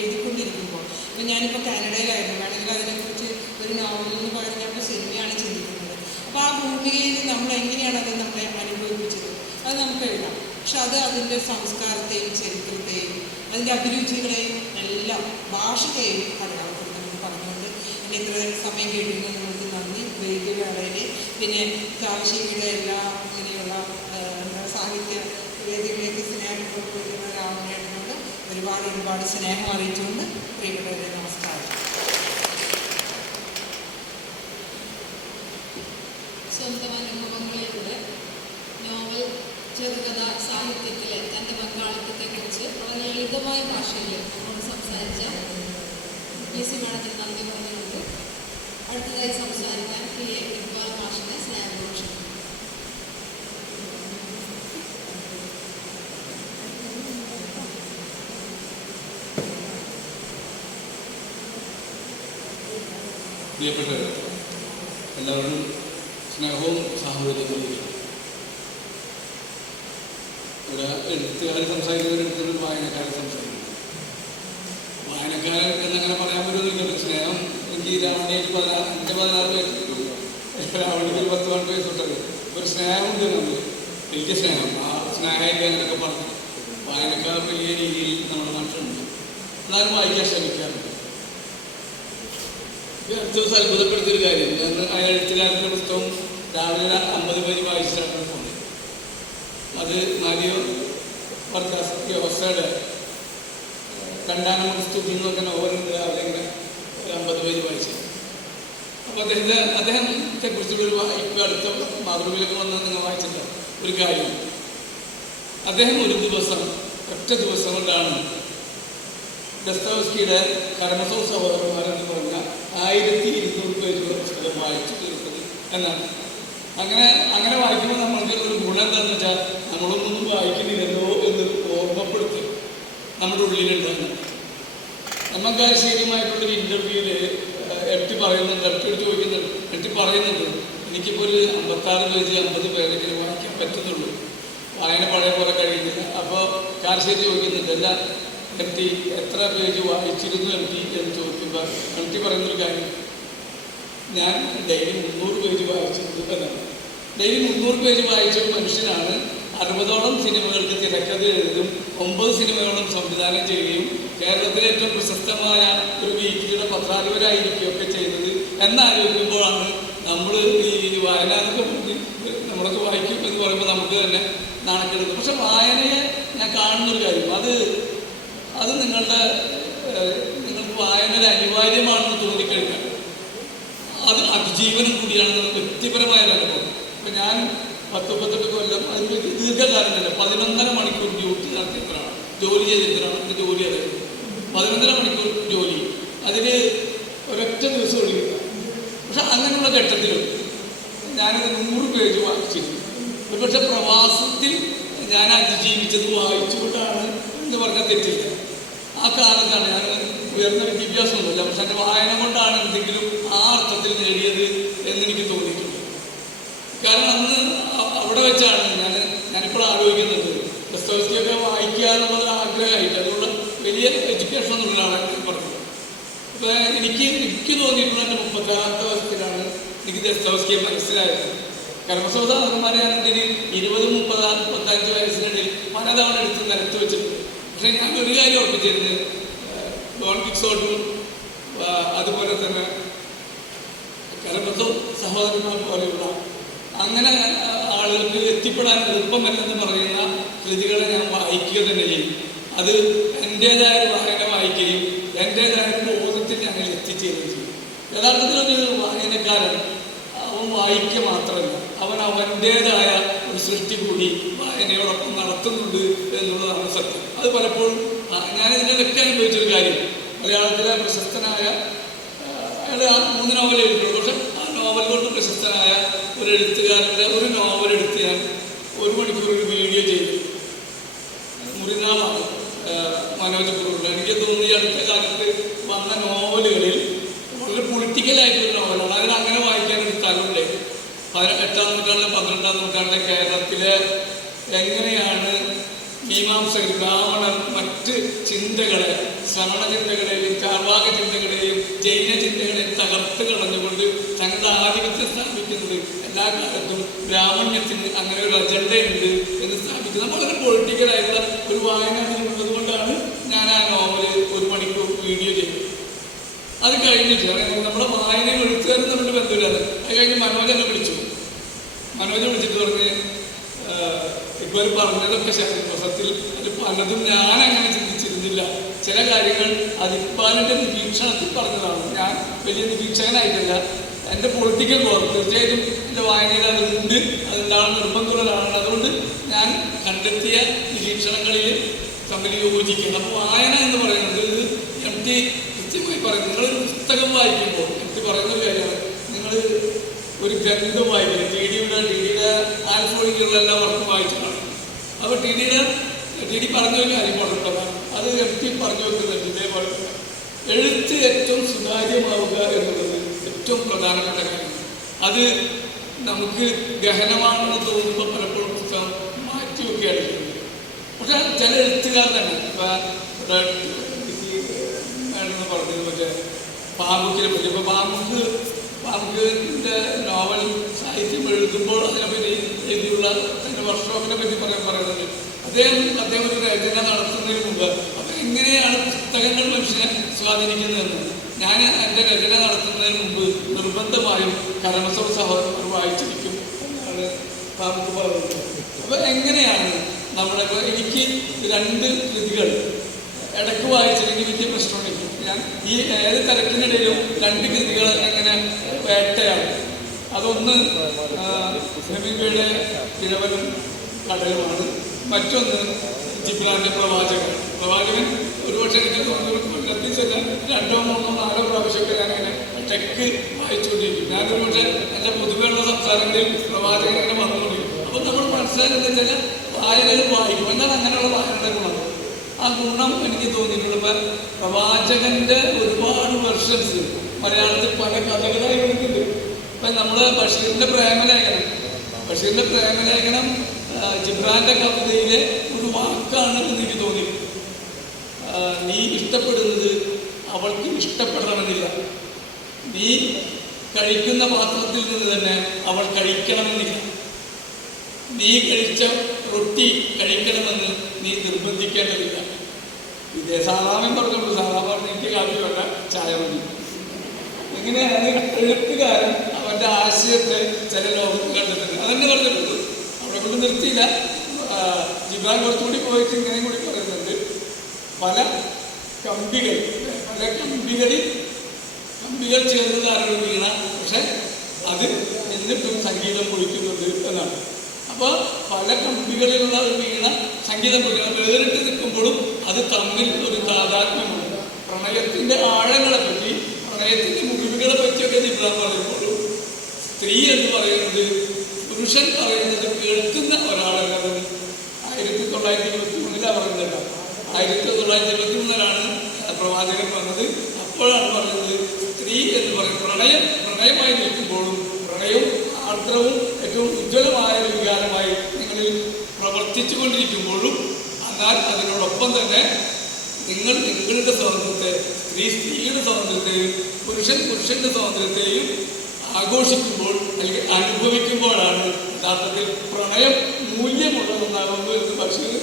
എഴുതിക്കൊണ്ടിരിക്കുമ്പോൾ, ഇപ്പം ഞാനിപ്പോൾ കാനഡയിലായിരുന്നു, വേണമെങ്കിൽ അതിനെക്കുറിച്ച് ഒരു നോവലിൽ നിന്ന് പകരം ഞാനിപ്പോൾ സിനിമയാണ് ചിന്തിക്കുന്നത്. അപ്പോൾ ആ ഭൂമികയിൽ നമ്മൾ എങ്ങനെയാണ് അത് നമ്മളെ അനുഭവിപ്പിച്ചത് അത് നമുക്ക് എഴുതാം. പക്ഷെ അത് അതിൻ്റെ സംസ്കാരത്തെയും ചരിത്രത്തെയും അതിൻ്റെ അഭിരുചികളെയും എല്ലാം ഭാഷയെയും അടയാളപ്പെടുത്തുമെന്ന് പറഞ്ഞുകൊണ്ട് എന്നെ ഇത്ര സമയം കേട്ടിരുന്ന നിങ്ങൾക്ക് നന്ദി. വൈദ്യവേളയിൽ പിന്നെ കാർഷികയുടെ എല്ലാ ഇങ്ങനെയുള്ള സാഹിത്യ വേദികളിലേക്ക് സ്നേഹം കൊണ്ടുവരുന്ന രാമനേട്ടനോട് ഒരുപാട് സ്നേഹം അറിയിച്ചുകൊണ്ട് പ്രിയപ്പെട്ടവരെ നമസ്കാരം. സ്വന്തം അനുഭവങ്ങളിലൂടെ നോവൽ ചെറുകഥ സാഹിത്യത്തിലെ തൻ്റെ പങ്കാളിത്തത്തെക്കുറിച്ച് വളരെ ലളിതമായ ഭാഷയിൽ നമ്മളോട് സംസാരിച്ച PC മാഡത്തിന് നന്ദി പറഞ്ഞുകൊണ്ട് അടുത്തതായി സംസാരിക്കാൻ PA ഇക്ബാൽ മാഷിനെ സ്നേഹപൂർവ്വം ക്ഷണിക്കുന്നു. പ്രിയപ്പെട്ടവർ എല്ലാവരും സ്നേഹവും സാഹോദര്യവും. ഒരു എഴുത്തുകാരൻ സംസാരിക്കുന്ന ഒരു എഴുത്തൊരു വായനക്കാരൻ സംസാരിക്കുന്നു. വായനക്കാരൻ എന്നങ്ങനെ പറയാൻ പറ്റുന്നില്ല. സ്നേഹം എനിക്ക് രാവണിയിൽ 16 വയസ്സ്, രാവണിക്ക് 10 വയസ്സുണ്ടത്. ഒരു സ്നേഹമുണ്ട് നമ്മൾ, വലിയ സ്നേഹം. ആ സ്നേഹമില്ല എന്നൊക്കെ പറഞ്ഞു വായനക്കാർ വലിയ രീതിയിൽ നമ്മുടെ മനുഷ്യനുണ്ട്. എന്നാലും വായിക്കാൻ ശ്രമിക്കാറുണ്ട്. അടുത്ത ദിവസം അത്ഭുതപ്പെടുത്തിയൊരു കാര്യം, ഞാൻ ആ എഴുത്തുകാരൻ്റെ പുസ്തകം രാവിലെ 50 പേര് വായിച്ചിട്ടാണ് പോകുന്നത്. അത് മാരിയോ വർഗാസ് യോസയുടെ രണ്ടാം സ്തുതി എന്നൊക്കെ നോവലുണ്ട്. രാവിലെ ഇങ്ങനെ 50 പേര് വായിച്ചു. അപ്പോൾ അദ്ദേഹത്തെ കുറിച്ചുള്ളൊരു ഇപ്പോൾ അടുത്ത മാതൃഭൂമിയിലൊക്കെ വന്ന് നിങ്ങൾ വായിച്ചില്ല ഒരു കാര്യം. അദ്ദേഹം ഒരു ദിവസം ഒറ്റ ദിവസം കൊണ്ടാണ് ദസ്തോവ്സ്കിയുടെ കരമസോവ് സഹോദരന്മാരെന്ന് പറഞ്ഞ 1200 പേജുള്ള പുസ്തകം വായിച്ചു തീർത്തത് എന്നാണ്. അങ്ങനെ വായിക്കുമ്പോൾ നമ്മൾക്ക് ഒരു ഗുണം എന്താണെന്ന് വെച്ചാൽ നമ്മളൊന്നും വായിക്കുന്നില്ലല്ലോ എന്ന് ഓർമ്മപ്പെടുത്തി നമ്മുടെ ഉള്ളിലുണ്ടാകുന്നു. നമ്മക്കാശ്ശേരിയുമായിട്ടുള്ളൊരു ഇൻ്റർവ്യൂവിൽ എട്ടി പറയുന്നുണ്ട് എനിക്കിപ്പോൾ ഒരു 56 പേജ് 50 പേജെങ്കിലും വായിക്കാൻ പറ്റുന്നുള്ളൂ, വായന പഴയ പോലെ കഴിയുന്നില്ല. അപ്പോൾ കാർശ്ശേരി ചോദിക്കുന്നുണ്ട്, അല്ല എട്ടി എത്ര പേജ് വായിച്ചിരുന്നു എട്ടി എന്ന് ചോദിക്കുമ്പോൾ എട്ടി പറയുന്നൊരു കാര്യം, ഞാൻ ഡെയിലി 300 പേജ് വായിച്ചിരുന്നു എന്നാണ്. ഡെയിലി 300 പേജ് വായിച്ച ഒരു മനുഷ്യനാണ് 60ഓളം സിനിമകൾക്ക് തിരക്കഥ എഴുതും, 9 സിനിമകളും സംവിധാനം ചെയ്യുകയും കേരളത്തിലെ ഏറ്റവും പ്രശസ്തമായ ഒരു വീക്കിലിയുടെ പത്രാധിപരായിരിക്കുകയൊക്കെ ചെയ്തത് എന്നാലോചിക്കുമ്പോഴാണ് നമ്മൾ ഈ വായന എന്നൊക്കെ പറഞ്ഞ് നമ്മളൊക്കെ വായിക്കും എന്ന് പറയുമ്പോൾ നമുക്ക് തന്നെ നാണക്കെടുക്കും. പക്ഷെ വായനയെ ഞാൻ കാണുന്നൊരു കാര്യം, അത് നിങ്ങൾക്ക് വായന ഒരു അനിവാര്യമാണെന്ന് തോന്നിക്കഴിഞ്ഞാൽ അത് അതിജീവനം കൂടിയാണെന്ന് വ്യക്തിപരമായ അനുഭവം. ഇപ്പം ഞാൻ 10-18 കൊല്ലം അതിന് ദീർഘകാലം തന്നെ 11.5 മണിക്കൂർ ഡ്യൂട്ടി നടത്തിയപ്പോഴാണ്, ജോലി ചെയ്തിട്ടാണ് എൻ്റെ ജോലി. അതായത് 11.5 മണിക്കൂർ ജോലി, അതിൽ ഒരൊറ്റ ദിവസം ഒഴിയില്ല. പക്ഷെ അങ്ങനെയുള്ള ഘട്ടത്തിലും ഞാനത് 100 പേജ് വായിച്ചിരുന്നു. ഒരുപക്ഷെ പ്രവാസത്തിൽ ഞാൻ അതിജീവിച്ചത് വായിച്ചുകൊണ്ടാണ് എന്ന് പറഞ്ഞാൽ തെറ്റില്ല. ആ കാലത്താണ് ഞാൻ ഉയർന്ന വിദ്യാഭ്യാസമൊന്നുമില്ല, പക്ഷെ എൻ്റെ വായന കൊണ്ടാണ് എന്തെങ്കിലും ആ അർത്ഥത്തിൽ നേടിയത് എന്നെനിക്ക് തോന്നിയിട്ടുണ്ട്. കാരണം അന്ന് അവിടെ വെച്ചാണ് ഞാനിപ്പോൾ ആലോചിക്കുന്നത്, ദസ്തോവ്സ്കിയൊക്കെ വായിക്കാനുള്ളത് ആഗ്രഹമായിട്ട്, അതുകൊണ്ട് വലിയ എഡ്യൂക്കേഷൻ ഒന്നുള്ള ആളാണ് പറഞ്ഞത്. അപ്പോൾ എനിക്ക് തോന്നിയിട്ടുള്ള എൻ്റെ 36-ാമത്തെ വയസ്സിലാണ് എനിക്ക് ദസ്തോവ്സ്കിയെ മനസ്സിലായത്. കരമസോവ് സഹോദരന്മാരെ ഞാൻ എൻ്റെ 20, 30, 35 വയസ്സിനിടയിൽ പലതവണ എടുത്ത് നിരത്തി വെച്ചിട്ടുണ്ട്. പക്ഷേ ഞാൻ ഒരു കാര്യം ഉറപ്പിച്ചിരുന്നത്, ഡോൺ ക്വിക്സോട്ടും അതുപോലെ തന്നെ കരമസോവ് സഹോദരന്മാർ പോലെയുള്ള അങ്ങനെ ആളുകൾക്ക് എത്തിപ്പെടാൻ എളുപ്പമല്ലെന്ന് പറയുന്ന കൃതികളെ ഞാൻ വായിക്കുക തന്നെ ചെയ്യും. അത് എൻ്റേതായ വായന വായിക്കുകയും എൻ്റേതായ ബോധത്തിൽ ഞങ്ങൾ എത്തിച്ചേരുകയും ചെയ്യും. യഥാർത്ഥത്തിലൊരു വായനക്കാരൻ അവൻ വായിക്കുക മാത്രമല്ല, അവൻ അവൻ്റേതായ ഒരു സൃഷ്ടി കൂടി വായനയോടൊപ്പം നടത്തുന്നുണ്ട് എന്നുള്ളതാണ് സത്യം. അത് പലപ്പോഴും ഞാനിതിൻ്റെ തെറ്റ് അനുഭവിച്ചൊരു കാര്യം. മലയാളത്തിലെ പ്രശസ്തനായ അയാൾ 3 നോവൽ എഴുതിയിട്ടുള്ളൂ. പക്ഷെ ആ നോവൽ കൊണ്ട് പ്രശസ്തനായ ഒരു എഴുത്തുകാരൻ്റെ ഒരു നോവൽ എടുത്ത് ഞാൻ 1 മണിക്കൂർ ഒരു വീഡിയോ ചെയ്തു. മുറിനാളാണ് മനോജ് കുറുള്ള. എനിക്ക് തോന്നി അടുത്ത കാലത്ത് വന്ന നോവലുകളിൽ വളരെ പൊളിറ്റിക്കലായിട്ടൊരു നോവലാണ്. അതിനങ്ങനെ വായിക്കാനൊരു സ്ഥലമുണ്ട്. 18-ാം നൂറ്റാണ്ടിലും 12-ാം നൂറ്റാണ്ടിലെ കേരളത്തിലെ എങ്ങനെയാണ് മീമാംസകർ, ബ്രാഹ്മണർ മറ്റ് ചിന്തകളെ, ശ്രവണ ചിന്തകളെയും ചാർവാക ചിന്തകളെയും ജൈന ചിന്തകളെയും തകർത്ത് കളഞ്ഞുകൊണ്ട് തങ്ങളുടെ ആധിപത്യം സ്ഥാപിക്കുന്നത്. എല്ലാ കാലത്തും ബ്രാഹ്മണ്യത്തിന് അങ്ങനെ ഒരു അജണ്ടയുണ്ട് എന്ന് സ്ഥാപിക്കുന്നത് വളരെ പൊളിറ്റിക്കലായിട്ടുള്ള ഒരു വായന അതിലുള്ളത് കൊണ്ടാണ് ഞാൻ ആ നോവല് 1 മണിക്കൂർ വീഡിയോ ചെയ്തത്. അത് കഴിഞ്ഞിട്ട് നമ്മുടെ വായനയും എഴുത്തുകാരും തമ്മിൽ ബന്ധമില്ലാതെ അത് കഴിഞ്ഞ് മനോജ് എന്നെ വിളിച്ചു. മനോജ് വിളിച്ചിട്ട് പറഞ്ഞ് ഇപ്പോൾ പറഞ്ഞതൊക്കെ ശാസ്ത്രത്തിൽ അത് പലതും ഞാനങ്ങനെ ചിന്തിച്ചിരുന്നില്ല. ചില കാര്യങ്ങൾ അതിപ്പാലിൻ്റെ നിരീക്ഷണത്തിൽ പറഞ്ഞതാണ്. ഞാൻ വലിയ നിരീക്ഷകനായിട്ടല്ല, എൻ്റെ പൊളിറ്റിക്കൽ ബോധം തീർച്ചയായിട്ടും എൻ്റെ വായനയിൽ അതുണ്ട്, അതുണ്ടാകുന്ന നിർബന്ധമുള്ളതാണ്. അതുകൊണ്ട് ഞാൻ കണ്ടെത്തിയ നിരീക്ഷണങ്ങളിൽ തമ്മിൽ യോജിക്കണം. അപ്പോൾ വായന എന്ന് പറയുന്നത് ഇത് MT കൃത്യമായി പറയും. നിങ്ങളൊരു പുസ്തകം വായിക്കുമ്പോൾ MT പറയുന്ന കാര്യമാണ്, നിങ്ങൾ ഒരു ഗ്രന്ഥം വായിക്കുന്നത്. ടിഡിയുടെ ആൽഫോളിക്കുള്ള എല്ലാ വർക്കും വായിച്ചിട്ടാണ്. അപ്പോൾ ടി ഡി പറഞ്ഞൊരു കാര്യം കൊണ്ടിട്ടുള്ളതാണ്. അത് MT പറഞ്ഞു വെക്കുന്നുണ്ട്. ഇതേപോലെ എഴുത്ത് ഏറ്റവും സുതാര്യമാവുക എന്നുള്ളത് ഏറ്റവും പ്രധാനപ്പെട്ട കാര്യം. അത് നമുക്ക് ഗഹനമാണെന്ന് തോന്നുമ്പോൾ പലപ്പോഴും പുസ്തകം മാറ്റിവെക്കുകയാണ് ചെയ്യുന്നത്. പക്ഷെ ചില എഴുത്തുകാർ തന്നെ വേണമെന്ന് പറഞ്ഞത് മറ്റേ പാമ്പുക്കിനെ പറ്റി. ഇപ്പോൾ പാമ്പുക്കിൻ്റെ നോവൽ സാഹിത്യം എഴുതുമ്പോൾ അതിനെപ്പറ്റി എഴുതിയുള്ള തൻ്റെ വർക്ക്ഷോപ്പിനെ പറ്റി പറയുന്നുണ്ട്. അദ്ദേഹം ഒരു രചന നടത്തുന്നതിന് മുമ്പ് അപ്പം എങ്ങനെയാണ് പുസ്തകങ്ങൾ മനുഷ്യനെ സ്വാധീനിക്കുന്നതെന്ന് ഞാൻ എൻ്റെ രചന നടത്തുന്നതിന് മുമ്പ് നിർബന്ധമായും കരമസോർ സഹോദരന്മാർ വായിച്ചിരിക്കും എന്നാണ് പാമ്പുക്ക് പറയുന്നത്. അപ്പോൾ എങ്ങനെയാണ് നമ്മളിപ്പോൾ എനിക്ക് 2 കൃതികൾ ഇടയ്ക്ക് വായിച്ചില്ലെങ്കിൽ വലിയ പ്രശ്നമുണ്ടെങ്കിൽ ഞാൻ ഈ ഏത് തിരക്കിനിടയിലും 2 കൃതികൾ എങ്ങനെ വേട്ടയാണ്. അതൊന്ന് ഹെമിംഗ്വേയുടെ ഇഴവനും കടലുമാണ്. മറ്റൊന്ന് ജിബ്രാന്റെ പ്രവാചകൻ ഒരുപക്ഷെ എനിക്ക് കൊല്ലത്തിൽ ചെല്ലാൻ 2, 3, 4 പ്രാവശ്യമൊക്കെ ഞാനങ്ങനെ ടെക്ക് വായിച്ചുകൊണ്ടിരിക്കും. ഞാനൊരുപക്ഷെ എൻ്റെ പൊതുവെയുള്ള സംസാരങ്ങളിൽ പ്രവാചകൻ ഇങ്ങനെ വന്നുകൊണ്ടിരിക്കും. അപ്പം നമ്മൾ മനസ്സിലാക്കുന്നത് വെച്ചാൽ വായനകൾ വായിക്കും. എന്താണ് അങ്ങനെയുള്ള വായനയുടെ ഗുണം? ആ ഗുണം എനിക്ക് തോന്നിയിട്ടുള്ളത് പ്രവാചകൻ്റെ ഒരുപാട് വെർഷൻസ് മലയാളത്തിൽ പല കഥകളായി വരുന്നുണ്ട്. ഇപ്പം നമ്മൾ ബഷീറിൻ്റെ പ്രേമലേഖനം ജിബ്രാന്റെ കവിതയിലെ ഒരു വാക്കാണ് എന്ന് എനിക്ക് തോന്നി. നീ ഇഷ്ടപ്പെടുന്നത് അവൾക്ക് ഇഷ്ടപ്പെടണമെന്നില്ല, നീ കഴിക്കുന്ന പാത്രത്തിൽ നിന്ന് തന്നെ അവൾ കഴിക്കണമെന്നില്ല, നീ കഴിച്ച റൊട്ടി കഴിക്കണമെന്ന് നീ നിർബന്ധിക്കേണ്ടതില്ല. ഇതേ സാധാരണ പറഞ്ഞുള്ളൂ. സാധാരണ പറഞ്ഞ എനിക്ക് കാപ്പി വേണ്ട, ചായ മതി. ഇങ്ങനെയാണ് എഴുത്തുകാരൻ അവൻ്റെ ആശയത്തെ ചില ലോകത്ത് കണ്ടിട്ടുണ്ട്. അതെന്നെ പറഞ്ഞിട്ടുള്ളൂ. അവിടെ കൊണ്ട് നിർത്തിയില്ല. ജിബ്രാൻ കുറച്ചുകൂടി പോയിട്ട് ഇങ്ങനെ കൂടി പറയുന്നുണ്ട്. പല കമ്പികൾ ചേർന്നതാണ് വീണ, പക്ഷെ അത് എന്നിട്ടും സംഗീതം പൊളിക്കുന്നുണ്ട് എന്നാണ്. അപ്പോൾ പല കമ്പികളിലുള്ള ഒരു വീണ സംഗീതം പൊളിക്കണം. വേറിട്ട് നിൽക്കുമ്പോഴും അത് തമ്മിൽ ഒരു താതാത്മ്യമുണ്ട്. പ്രണയത്തിൻ്റെ ആഴങ്ങളെപ്പറ്റി, പ്രണയത്തിൻ്റെ മുറിവുകളെ പറ്റിയൊക്കെ ജിബ്രാൻ പറയുമ്പോഴും സ്ത്രീ എന്ന് പറയുന്നത് പുരുഷൻ പറയുന്നത് കേൾക്കുന്ന ഒരാളെന്നത് 1923 പറയുന്നത്. 1923 പ്രവാചകൻ പറഞ്ഞത്. അപ്പോഴാണ് പറഞ്ഞത് സ്ത്രീ എന്ന് പറയുന്നത് പ്രണയമായി നിൽക്കുമ്പോഴും പ്രണയവും ആർദ്രവും ഏറ്റവും ഉജ്ജ്വലമായ ഒരു വികാരമായി നിങ്ങളിൽ പ്രവർത്തിച്ചു കൊണ്ടിരിക്കുമ്പോഴും, എന്നാൽ അതിനോടൊപ്പം തന്നെ നിങ്ങൾ നിങ്ങളുടെ സ്വാതന്ത്ര്യത്തെ, സ്ത്രീയുടെ സ്വാതന്ത്ര്യത്തെയും പുരുഷന്റെ സ്വാതന്ത്ര്യത്തെയും ആഘോഷിക്കുമ്പോൾ അല്ലെങ്കിൽ അനുഭവിക്കുമ്പോഴാണ് യഥാർത്ഥത്തിൽ പ്രണയം മൂല്യമുള്ളതെന്നാകുമ്പോൾ എന്ന് ബഷീർ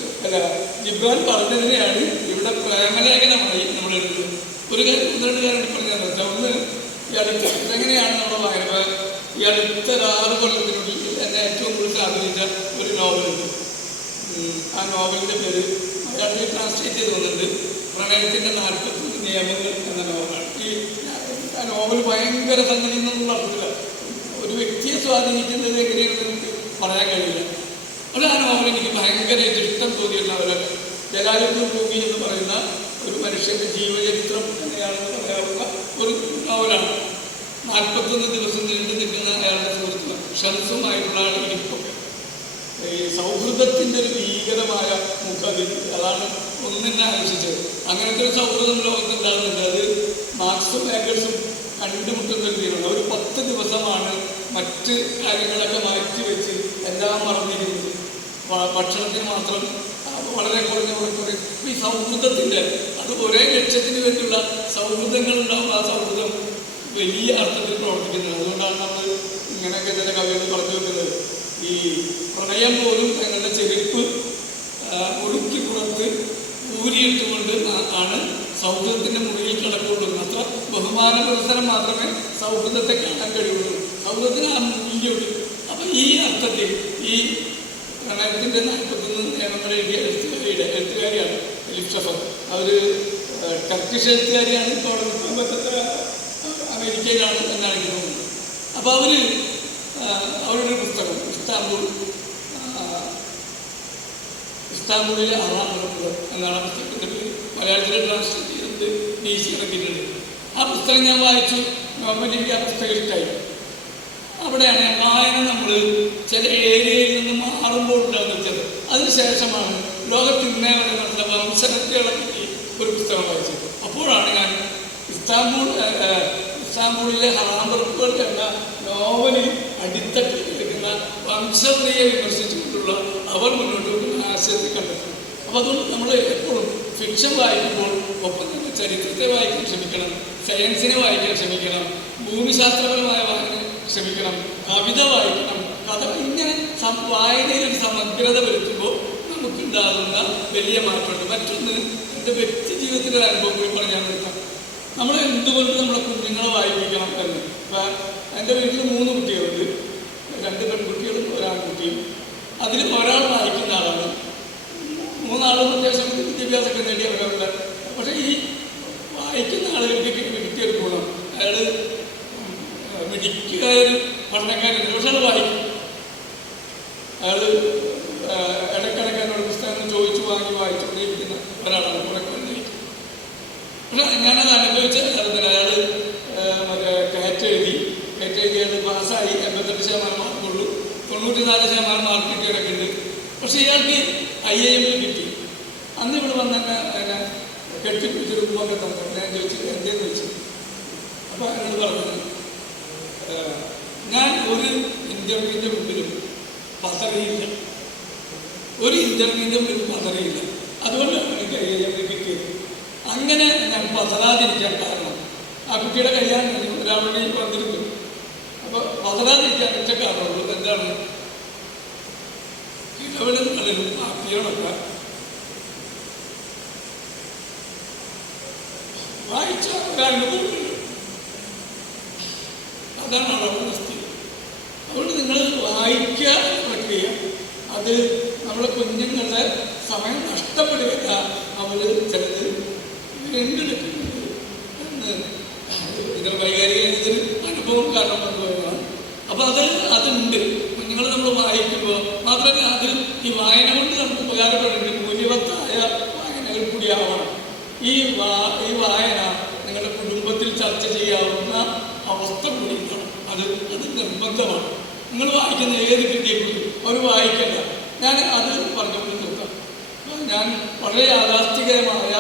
ജിബ്രാൻ പറഞ്ഞതിനെയാണ് ഇവിടെ പ്രേമലേഖനമായി നമ്മൾ എഴുതുന്നത്. ഒരു കാര്യം 1-2 കാര്യം പറഞ്ഞാൽ വെച്ചാൽ, ഒന്ന് ഈ അടുത്ത് എങ്ങനെയാണ് നമ്മുടെ വായന ഈ അടുത്ത 6 കൊല്ലത്തിനുള്ളിൽ എന്നെ ഏറ്റവും കൂടുതൽ ആഗ്രഹിച്ച ഒരു നോവലുണ്ട്. ആ നോവലിൻ്റെ പേര് മലയാളത്തിൽ ട്രാൻസ്ലേറ്റ് ചെയ്ത് വന്നിട്ടുണ്ട്. പ്രണയത്തിൻ്റെ 43 നിയമങ്ങൾ എന്ന നോവലാണ്. ആ നോവൽ ഭയങ്കര സംഗതി എന്നുള്ള അർത്ഥമില്ല. ഒരു വ്യക്തിയെ സ്വാധീനിക്കുന്നത് എങ്ങനെയാണെന്ന് നമുക്ക് പറയാൻ കഴിയില്ല. അവിടെ ആ നോവൽ എനിക്ക് ഭയങ്കരമായിട്ട് ഇഷ്ടം തോന്നിയിരുന്ന അവരാണ്. ജലാലുദ്ദീൻ റൂമി എന്ന് പറയുന്ന ഒരു മനുഷ്യൻ്റെ ജീവചരിത്രം തന്നെയാണെന്ന് പറയാവുന്ന ഒരു നോവലാണ്. 41 ദിവസം നീണ്ടു നിൽക്കുന്ന അയാളുടെ സുഹൃത്തുക്കൾ ഷംസുമായിട്ടുള്ള ഇരിപ്പൊക്കെ ഈ സൗഹൃദത്തിൻ്റെ ഒരു ഭീകരമായ മുഖതിൽ അതാണ് ഒന്നിനെ ആകർഷിച്ചത്. അങ്ങനത്തെ ഒരു സൗഹൃദം ലോകത്തുണ്ടാകുന്നുണ്ട്. അത് മാർക്സും ഏംഗൽസും കണ്ടുമുട്ടുന്ന ഒരു തീരുമാനം. ഒരു 10 ദിവസമാണ് മറ്റ് കാര്യങ്ങളൊക്കെ മാറ്റി വെച്ച് എല്ലാം മറന്നിരുന്നത്. ഭക്ഷണത്തിന് മാത്രം വളരെ കുറഞ്ഞ ഈ സൗഹൃദത്തിൻ്റെ അത് ഒരേ ലക്ഷ്യത്തിന് വേണ്ടിയുള്ള സൗഹൃദങ്ങളുണ്ടാവും. ആ സൗഹൃദം വലിയ അർത്ഥത്തിൽ പ്രവർത്തിക്കുന്നത്. അതുകൊണ്ടാണ് നമ്മൾ ഇങ്ങനെയൊക്കെ ചില കവികൾ പറഞ്ഞു വെക്കുന്നത്. ഈ പ്രണയം പോലും തങ്ങളുടെ ചെരുപ്പ് ഒടുക്കി പുറത്ത് ഊരിയിട്ടുകൊണ്ട് ആണ് സൗഹൃദത്തിൻ്റെ മുറിയിൽ കിടക്കുള്ളൂ. അത്ര ബഹുമാന പുരസ്സരം മാത്രമേ സൗഹൃദത്തെ കാണാൻ കഴിയുള്ളൂ. സൗഹൃദത്തിന് ആ മൂല്യമുള്ളൂ. അപ്പം ഈ അർത്ഥത്തിൽ ഈ പ്രണയത്തിൻ്റെ 41 നിയമങ്ങൾ എഴുതിയ എഴുത്തുകാരിയാണ് എലിഫ് ഷഫർ. അവർ ടർക്കിഷ് എഴുത്തുകാരിയാണ്. ഇപ്പോൾ അവിടെ നിൽക്കാൻ പറ്റാത്ത അമേരിക്കയിലാണ് എന്നാണ് എനിക്ക് തോന്നുന്നത്. അപ്പോൾ അവരുടെ പുസ്തകം ഇസ്താംബൂളിലെ 6-ാം മണിക്കൂർ എന്നാണ് ആ പുസ്തകത്തിൻ്റെ പേര്. മലയാളത്തിൽ ട്രാൻസ്ലേറ്റ് ചെയ്തിട്ട് DC ഇറക്കിയിട്ടുണ്ട്. ആ പുസ്തകം ഞാൻ വായിച്ചു. നോർമലി എനിക്ക് ആ പുസ്തകം ഇഷ്ടമായി. അവിടെയാണ് വായന നമ്മൾ ചില ഏരിയയിൽ നിന്ന് മാറുമ്പോൾ ഉണ്ടാകുന്നത്. അതിനുശേഷമാണ് ലോകത്ത് ഇന്നേ വരെ നടന്ന വംശഹത്യകളെ പറ്റി ഒരു പുസ്തകം വായിച്ചത്. അപ്പോഴാണ് ഞാൻ ഇസ്താംബൂളിലെ ഹറാമ്പർക്കുകൾ എന്ന നോവലിൽ അടിത്തട്ടിൽ കിടക്കുന്ന വംശഹത്യയെ വിമർശിച്ചുകൊണ്ടുള്ള അവർ മുന്നോട്ട് വെക്കുന്ന ആശയത്തെ കണ്ടെത്തും. അപ്പോൾ അതുകൊണ്ട് നമ്മൾ എപ്പോഴും ഫിക്ഷൻ വായിക്കുമ്പോൾ ഒപ്പം തന്നെ ചരിത്രത്തെ വായിക്കാൻ ശ്രമിക്കണം, സയൻസിനെ വായിക്കാൻ ശ്രമിക്കണം, ഭൂമിശാസ്ത്രപരമായ വായന ശ്രമിക്കണം, കവിത വായിക്കണം, കഥ. ഇങ്ങനെ വായനയിൽ ഒരു സമഗ്രത വരുത്തുമ്പോൾ നമുക്കുണ്ടാകുന്ന വലിയ മാറ്റമുണ്ട്. മറ്റൊന്ന് എൻ്റെ വ്യക്തി ജീവിതത്തിൻ്റെ അനുഭവം കൂടി പറഞ്ഞാൽ നിൽക്കാം. നമ്മൾ എന്തുകൊണ്ട് നമ്മുടെ കുഞ്ഞുങ്ങളെ വായിപ്പിക്കണം എന്ന്. ഇപ്പം എൻ്റെ വീട്ടിൽ 3 കുട്ടികളുണ്ട്. 2 പെൺകുട്ടികളും 1 ആൺകുട്ടിയും. അതിൽ ഒരാൾ വായിക്കുന്ന ആളാണ്. 3 ആളും അത്യാവശ്യം വിദ്യാഭ്യാസമൊക്കെ നേടിയവരവരുടെ. പക്ഷേ ഈ വായിക്കുന്ന ആളുകൾക്ക് കിട്ടിയൊരു ഗുണം, അയാൾ മിടിക്കുകയൊരു പഠനക്കാരുണ്ട്. പക്ഷെ അയാൾ വായിക്കും. അയാൾ ഇടയ്ക്കിടയ്ക്ക് എന്നോട് പുസ്തകങ്ങൾ ചോദിച്ചു വാങ്ങി വായിച്ചുകൊണ്ടിരിക്കുന്ന ഒരാളാണ്. കുറേ കൊണ്ടായിരിക്കും. പക്ഷെ ഞാനത് അനുഭവിച്ച കാര്യത്തിൽ അയാൾ മറ്റേ കയറ്റെഴുതി അയാൾ പാസ്സായി 88% മാർക്കുള്ളൂ. 94% മാർക്ക് കിട്ടിയിടക്കുണ്ട്. പക്ഷെ ഇയാൾക്ക് IIM കിട്ടി. അന്ന് ഇവിടെ വന്നെന്നെ അതിനെ കെട്ടിപ്പിടിച്ചൊരു ഉമ്മൊക്കെ തന്നു. ഞാൻ ചോദിച്ചു എന്തേന്ന് ചോദിച്ചു. അപ്പോൾ എന്നോട് പറഞ്ഞത്, ഞാൻ ഒരു ഇൻ്റർവ്യൂവിൻ്റെ മുമ്പിലും പതറിയില്ല. ഒരു ഇൻ്റർവ്യൂവിൻ്റെ മുമ്പിൽ പതറിയില്ല. അതുകൊണ്ടാണ് എനിക്ക് IIM കിട്ടിയത്. അങ്ങനെ ഞാൻ പതറാതിരിക്കാൻ കാരണം ആ കുട്ടിയുടെ കല്യാണം ഒരാളുടെ വന്നിരുന്നു. അപ്പോൾ പതറാതിരിക്കാൻ ഒറ്റ കാരണമുള്ളൂ. എന്താണ്? ഇടവലും കടലും ആപ്പിയോടൊക്കെ വായിച്ച ഒരനുഭവം. അതാണ് അവരുടെ സ്ഥിതി. അതുകൊണ്ട് നിങ്ങൾ വായിക്കുക പ്രക്രിയ അത് നമ്മളെ കുഞ്ഞുങ്ങളുടെ സമയം നഷ്ടപ്പെടുകയില്ല. അവർ ചിലത് വീണ്ടെടുക്കുന്നുണ്ട് എന്ന് ഇതിന് വൈകാരിക അനുഭവം കാരണം കൊണ്ടുപോയതാണ്. അപ്പോൾ അതുണ്ട്. കുഞ്ഞുങ്ങൾ നമ്മൾ വായിക്കുമ്പോൾ മാത്രമല്ല അത് ഈ വായന കൊണ്ട് നമുക്ക് ഉപകാരപ്പെടുന്നുണ്ട്. മൂല്യവത്തായ വായനകൾ കൂടിയാവണം. ഈ വായന നിങ്ങളുടെ കുടുംബത്തിൽ ചർച്ച ചെയ്യാവുന്ന അവസ്ഥ കൂടി ഉണ്ടാവും. അത് നിർബന്ധമാണ്. നിങ്ങൾ വായിക്കുന്ന ഏത് കൃതിയെക്കുറിച്ചും അവർ വായിക്കണ്ട. ഞാൻ അത് പറഞ്ഞുകൊണ്ട് നിർത്താം. ഞാൻ വളരെ യാഥാസ്ഥികമായ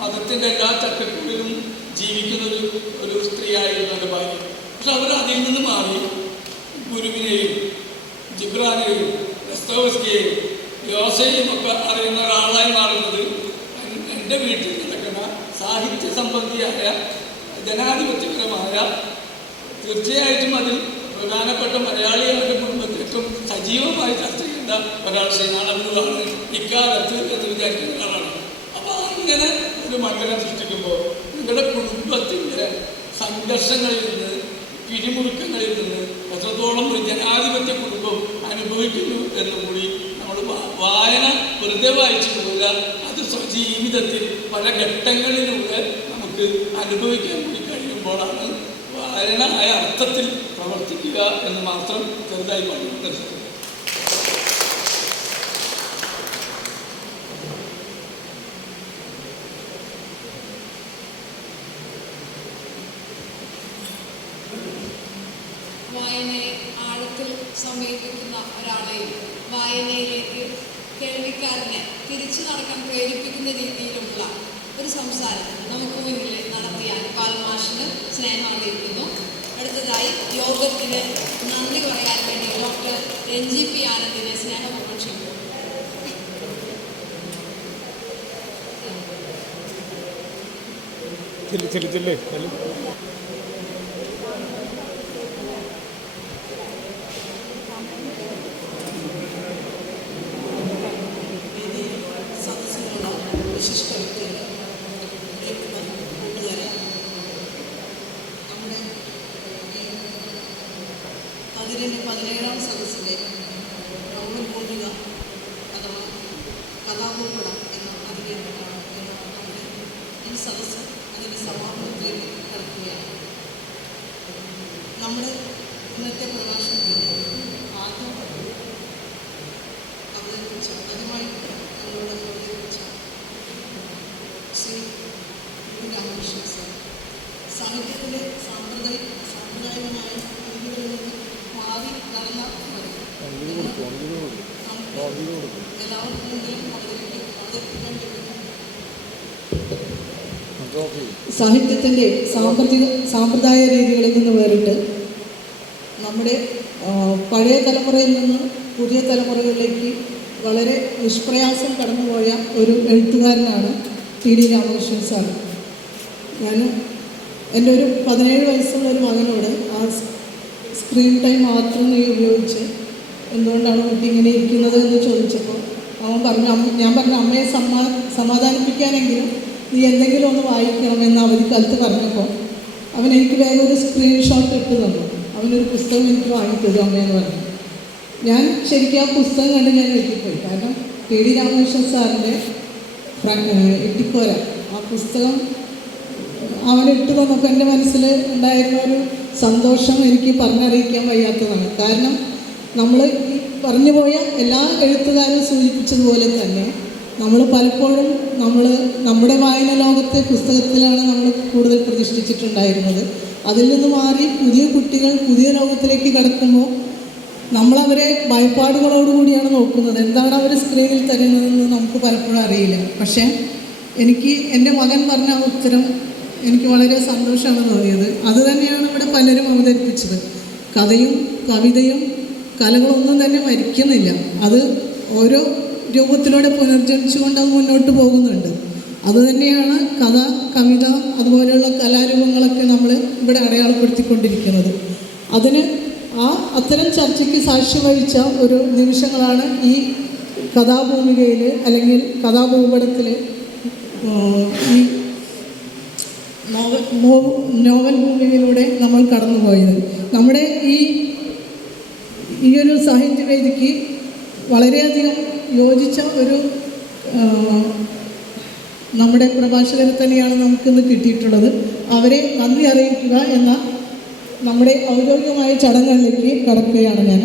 മതത്തിൻ്റെ എല്ലാ ചട്ടക്കൂടിലും ജീവിക്കുന്ന ഒരു സ്ത്രീയായിരുന്നു എൻ്റെ ഭാര്യ. പക്ഷെ അവർ അതിൽ നിന്ന് മാറി ഗുരുവിനെയും ജിബ്രാനെയും ദസ്തോവസ്കിയെയും യോസയെയും ഒക്കെ അറിയുന്ന ഒരാളായി മാറുന്നത് എൻ്റെ വീട്ടിൽ നടക്കുന്ന സാഹിത്യ സംബന്ധിയായ ജനാധിപത്യപരമായ തീർച്ചയായിട്ടും അതിൽ പ്രധാനപ്പെട്ട മലയാളി അവരുടെ കുടുംബത്തിൽ ഏറ്റവും സജീവമായി ചർച്ച ചെയ്യേണ്ട ഒരാൾ ശ്രീനാരായണഗുരുവാണ് ഇക്കാലത്ത് എന്ന് വിചാരിക്കുന്ന ഒരാളാണ്. അപ്പോൾ അങ്ങനെ ഒരു മണ്ഡലം സൃഷ്ടിക്കുമ്പോൾ നിങ്ങളുടെ കുടുംബത്തിൻ്റെ സംഘർഷങ്ങളിൽ നിന്ന് പിരിമുറുക്കങ്ങളിൽ നിന്ന് എത്രത്തോളം ഒരു ജനാധിപത്യ കുടുംബം അനുഭവിക്കുന്നു എന്നുകൂടി നമ്മൾ വായന വെറുതെ വായിച്ചു പോവുക. അത് സ്വജീവിതത്തിൽ പല ഘട്ടങ്ങളിലൂടെ നമുക്ക് അനുഭവിക്കാൻ കൂടി കഴിയുമ്പോഴാണ് വായന ആയ അർത്ഥത്തിൽ പ്രവർത്തിക്കുക എന്ന് മാത്രം ചെറുതായി പറഞ്ഞു നിർത്തുന്നു. അടുക്കൽ സമീപിക്കുന്ന ഒരാളെയും വായനയിലേക്ക് കേൾവിക്കാരനെ തിരിച്ചു നടക്കാൻ പ്രേരിപ്പിക്കുന്ന രീതിയിലുള്ള ഒരു സംസാരം നമുക്ക് മുന്നിൽ നടത്തിയാൽ പാൽമാഷിന് സ്നേഹം അറിയിക്കുന്നു. അടുത്തതായി യോഗത്തിന് നന്ദി പറയാൻ വേണ്ടി ഡോക്ടർ NGP ആനന്ദിനെ സ്നേഹപൂർവ്വം ക്ഷണിക്കുന്നു. സദസ്സിലുള്ള വിശിഷ്ട വ്യക്തികൾ, കൂട്ടുകാരെ, നമ്മുടെ ഈ 17ാം സദസ്സിലെ നോവൽ പൂർണിക അഥവാ കഥാപൂർപ്പട എന്ന അതിൻ്റെ നമ്മുടെ ഈ സദസ്സ് അതിൻ്റെ സമാപനത്തിലേക്ക് കടക്കുകയാണ്. നമ്മുടെ ഇന്നത്തെ പ്രഭാഷണത്തിൽ ആദ്യം അവതരിപ്പിച്ച ആദ്യമായിട്ട് നമ്മളോട് അവതരിപ്പിച്ച ശ്രീ രാമകൃഷ്ണൻ സാർ സാഹിത്യത്തിലെ സാമ്പ്രദായികമായ രീതികളിൽ നിന്ന് മാറി നടന്നവർ എല്ലാവർക്കും മുന്നിലും അവതരിപ്പിക്കാൻ കഴിയുന്നു. സാഹിത്യത്തിൻ്റെ സാമ്പ്രദായ രീതികളിൽ നിന്ന് വേറിട്ട് നമ്മുടെ പഴയ തലമുറയിൽ നിന്ന് പുതിയ തലമുറകളിലേക്ക് വളരെ നിഷ്പ്രയാസം കടന്നുപോയ ഒരു എഴുത്തുകാരനാണ് TD രാമകൃഷ്ണൻ സാർ. ഞാൻ എൻ്റെ ഒരു 17 വയസ്സുള്ള ഒരു മകനോട് ആ സ്ക്രീൻ ടൈം മാത്രം നീ ഉപയോഗിച്ച് എന്തുകൊണ്ടാണ് കുട്ടി ഇങ്ങനെ ഇരിക്കുന്നത് എന്ന് ചോദിച്ചപ്പോൾ അവൻ പറഞ്ഞു, ഞാൻ പറഞ്ഞു അമ്മയെ സമാധാനിപ്പിക്കാനെങ്കിലും നീ എന്തെങ്കിലും ഒന്ന് വായിക്കണമെന്ന് അവധിക്കാലത്ത് പറഞ്ഞപ്പോൾ അവൻ എനിക്ക് വേഗം ഒരു സ്ക്രീൻഷോട്ട് ഇട്ട് തന്നു. അവനൊരു പുസ്തകം എനിക്ക് വാങ്ങിത്തതു അമ്മയെന്ന് പറഞ്ഞു. ഞാൻ ശരിക്കും ആ പുസ്തകം കണ്ട് ഞാൻ ഞെട്ടിപ്പോയി. കാരണം TD രാമകൃഷ്ണൻ സാറിൻ്റെ ഇട്ടിക്കോര ആ പുസ്തകം അവനിട്ട് തന്നപ്പോൾ എൻ്റെ മനസ്സിൽ ഉണ്ടായിരുന്ന ഒരു സന്തോഷം എനിക്ക് പറഞ്ഞറിയിക്കാൻ വയ്യാത്തതാണ്. കാരണം നമ്മൾ ഈ പറഞ്ഞു പോയ എല്ലാ എഴുത്തുകാരും സൂചിപ്പിച്ചതുപോലെ തന്നെ നമ്മൾ പലപ്പോഴും നമ്മുടെ വായന ലോകത്തെ പുസ്തകത്തിലാണ് നമ്മൾ കൂടുതൽ പ്രതിഷ്ഠിച്ചിട്ടുണ്ടായിരുന്നത്. അതിൽ നിന്ന് മാറി പുതിയ കുട്ടികൾ പുതിയ ലോകത്തിലേക്ക് കടക്കുമ്പോൾ നമ്മളവരെ ഭയപ്പാടുകളോടുകൂടിയാണ് നോക്കുന്നത്. എന്താണ് അവർ സ്ക്രീനിൽ തരുന്നതെന്ന് നമുക്ക് പലപ്പോഴും അറിയില്ല. പക്ഷേ എനിക്ക് എൻ്റെ മകൻ പറഞ്ഞ ആ ഉത്തരം എനിക്ക് വളരെ സന്തോഷമാണ് തോന്നിയത്. അതുതന്നെയാണ് ഇവിടെ പലരും അവതരിപ്പിച്ചത്. കഥയും കവിതയും കലകളൊന്നും തന്നെ മരിക്കുന്നില്ല. അത് ഓരോ രൂപത്തിലൂടെ പുനർജനിച്ചുകൊണ്ട് അത് മുന്നോട്ട് പോകുന്നുണ്ട്. അതുതന്നെയാണ് കഥ, കവിത അതുപോലെയുള്ള കലാരൂപങ്ങളൊക്കെ നമ്മൾ ഇവിടെ അടയാളപ്പെടുത്തിക്കൊണ്ടിരിക്കുന്നത്. അതിന് അത്തരം ചർച്ചയ്ക്ക് സാക്ഷ്യം വഹിച്ച ഒരു നിമിഷങ്ങളാണ് ഈ കഥാഭൂമികയിൽ അല്ലെങ്കിൽ കഥാഭൂപടത്തിൽ ഈ നോവൽ ഭൂമികയിലൂടെ നമ്മൾ കടന്നുപോയത്. നമ്മുടെ ഈ ഒരു സാഹിത്യവേദിക്ക് വളരെയധികം യോജിച്ച ഒരു നമ്മുടെ പ്രഭാഷകരെ തന്നെയാണ് നമുക്കിന്ന് കിട്ടിയിട്ടുള്ളത്. അവരെ നന്ദി അറിയിക്കുക എന്ന നമ്മുടെ ഔദ്യോഗികമായ ചടങ്ങുകളിലേക്ക് കടക്കുകയാണ് ഞാൻ.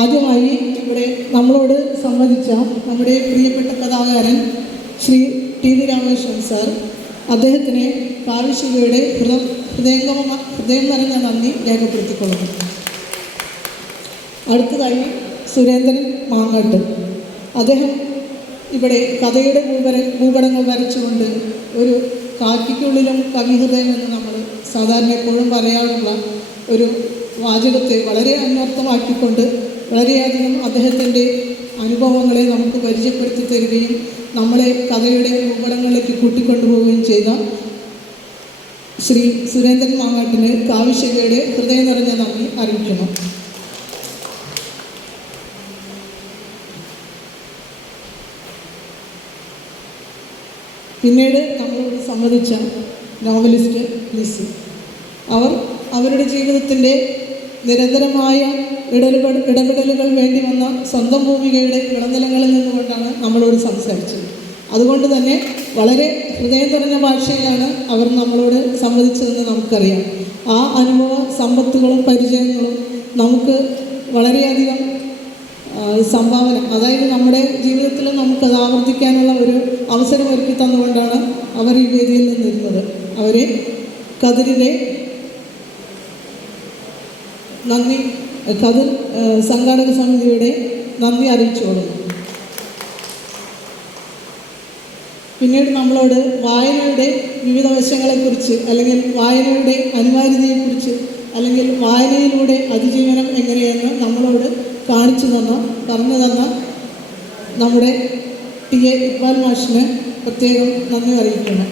ആദ്യമായി ഇവിടെ നമ്മളോട് സംവദിച്ച നമ്മുടെ പ്രിയപ്പെട്ട കഥാകാരൻ ശ്രീ TD രാമകൃഷ്ണൻ സാർ, അദ്ദേഹത്തിനെ കാവ്യശിവയുടെ ഹൃദയം നിറഞ്ഞ നന്ദി രേഖപ്പെടുത്തിക്കൊള്ളുന്നു. അടുത്തതായി സുരേന്ദ്രൻ മാങ്ങാട്ട്. അദ്ദേഹം ഇവിടെ കഥയുടെ ഭൂപടങ്ങൾ വരച്ചുകൊണ്ട് ഒരു കാക്കിക്കുള്ളിലും കവിഹൃദയം എന്ന് നമ്മൾ സാധാരണ എപ്പോഴും പറയാറുള്ള ഒരു വാചകത്തെ വളരെ അന്വർത്ഥമാക്കിക്കൊണ്ട് വളരെയധികം അദ്ദേഹത്തിൻ്റെ അനുഭവങ്ങളെ നമുക്ക് പരിചയപ്പെടുത്തി തരികയും നമ്മളെ കഥയുടെ ഭൂപടങ്ങളിലേക്ക് കൂട്ടിക്കൊണ്ടുപോവുകയും ചെയ്ത ശ്രീ സുരേന്ദ്രൻ മാങ്ങാട്ടിന് കാവ്യശിവയുടെ ഹൃദയം നിറഞ്ഞ നന്ദി അറിയിക്കുന്നു. പിന്നീട് നമ്മളോട് സംവദിച്ച നോവലിസ്റ്റ് ലിസി, അവരുടെ ജീവിതത്തിൻ്റെ നിരന്തരമായ ഇടപെടലുകൾ വേണ്ടി വന്ന സ്വന്തം ഭൂമികയുടെ വിളനിലങ്ങളിൽ നിന്നുകൊണ്ടാണ് നമ്മളോട് സംസാരിച്ചത്. അതുകൊണ്ട് തന്നെ വളരെ ഹൃദയം നിറഞ്ഞ ഭാഷയിലാണ് അവർ നമ്മളോട് സംവദിച്ചതെന്ന് നമുക്കറിയാം. ആ അനുഭവ സമ്പത്തുകളും പരിചയങ്ങളും നമുക്ക് വളരെയധികം സംഭാവന, അതായത് നമ്മുടെ ജീവിതത്തിൽ നമുക്കത് ആവർത്തിക്കാനുള്ള ഒരു അവസരം ഒരുക്കി തന്നുകൊണ്ടാണ് അവർ ഈ വേദിയിൽ നിന്നിരുന്നത്. അവരെ കതിരിലെ നന്ദി കതിർ സംഘാടക സമിതിയുടെ നന്ദി അറിയിച്ചുകൊള്ളുന്നു. പിന്നീട് നമ്മളോട് വായനയുടെ വിവിധ വശങ്ങളെക്കുറിച്ച് അല്ലെങ്കിൽ വായനയുടെ അനിവാര്യതയെക്കുറിച്ച് അല്ലെങ്കിൽ വായനയിലൂടെ അതിജീവനം എങ്ങനെയെന്ന് നമ്മളോട് പറഞ്ഞു തന്ന നമ്മുടെ ടി.എ. ഇക്ബാൽ മാഷിന് പ്രത്യേകം നന്ദി അറിയിക്കുന്നു.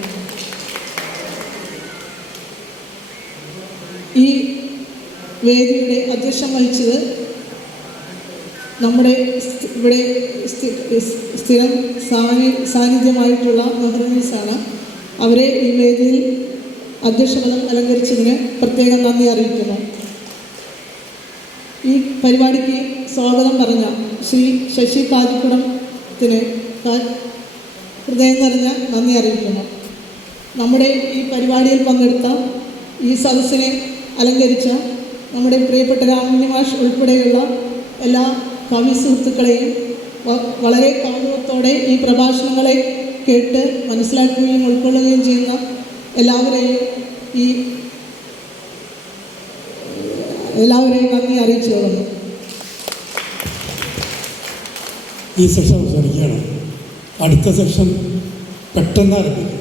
ഈ വേദിയുടെ അധ്യക്ഷം വഹിച്ചത് നമ്മുടെ ഇവിടെ സ്ഥിരം സാന്നിധ്യമായിട്ടുള്ള മെഹ്റനീസാണ്. അവരെ ഈ വേദിയിൽ അധ്യക്ഷപദം അലങ്കരിച്ചതിന് പ്രത്യേകം നന്ദി അറിയിക്കുന്നു. ഈ പരിപാടിക്ക് സ്വാഗതം പറഞ്ഞ ശ്രീ ശശി കാതിക്കുടത്തിന് ഹൃദയം നിറഞ്ഞ നന്ദി അറിയിക്കുന്നു. നമ്മുടെ ഈ പരിപാടിയിൽ പങ്കെടുത്ത ഈ സദസ്സിനെ അലങ്കരിച്ച നമ്മുടെ പ്രിയപ്പെട്ട രാമണ്ണി മാഷ് ഉൾപ്പെടെയുള്ള എല്ലാ കവി സുഹൃത്തുക്കളെയും വളരെ കൗതുകത്തോടെ ഈ പ്രഭാഷണങ്ങളെ കേട്ട് മനസ്സിലാക്കുകയും ഉൾക്കൊള്ളുകയും ചെയ്യുന്ന എല്ലാവരെയും നന്ദി അറിയിച്ചു കൊള്ളുന്നു. ഈ സെഷൻ അവസാനിക്കുകയാണ്. അടുത്ത സെഷൻ പെട്ടെന്ന് ആരംഭിക്കും.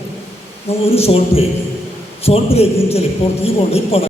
ഒരു ഷോർട്ട് ബ്രേക്ക് ചിലപ്പോൾ ഈ കൊണ്ട് ഈ പടം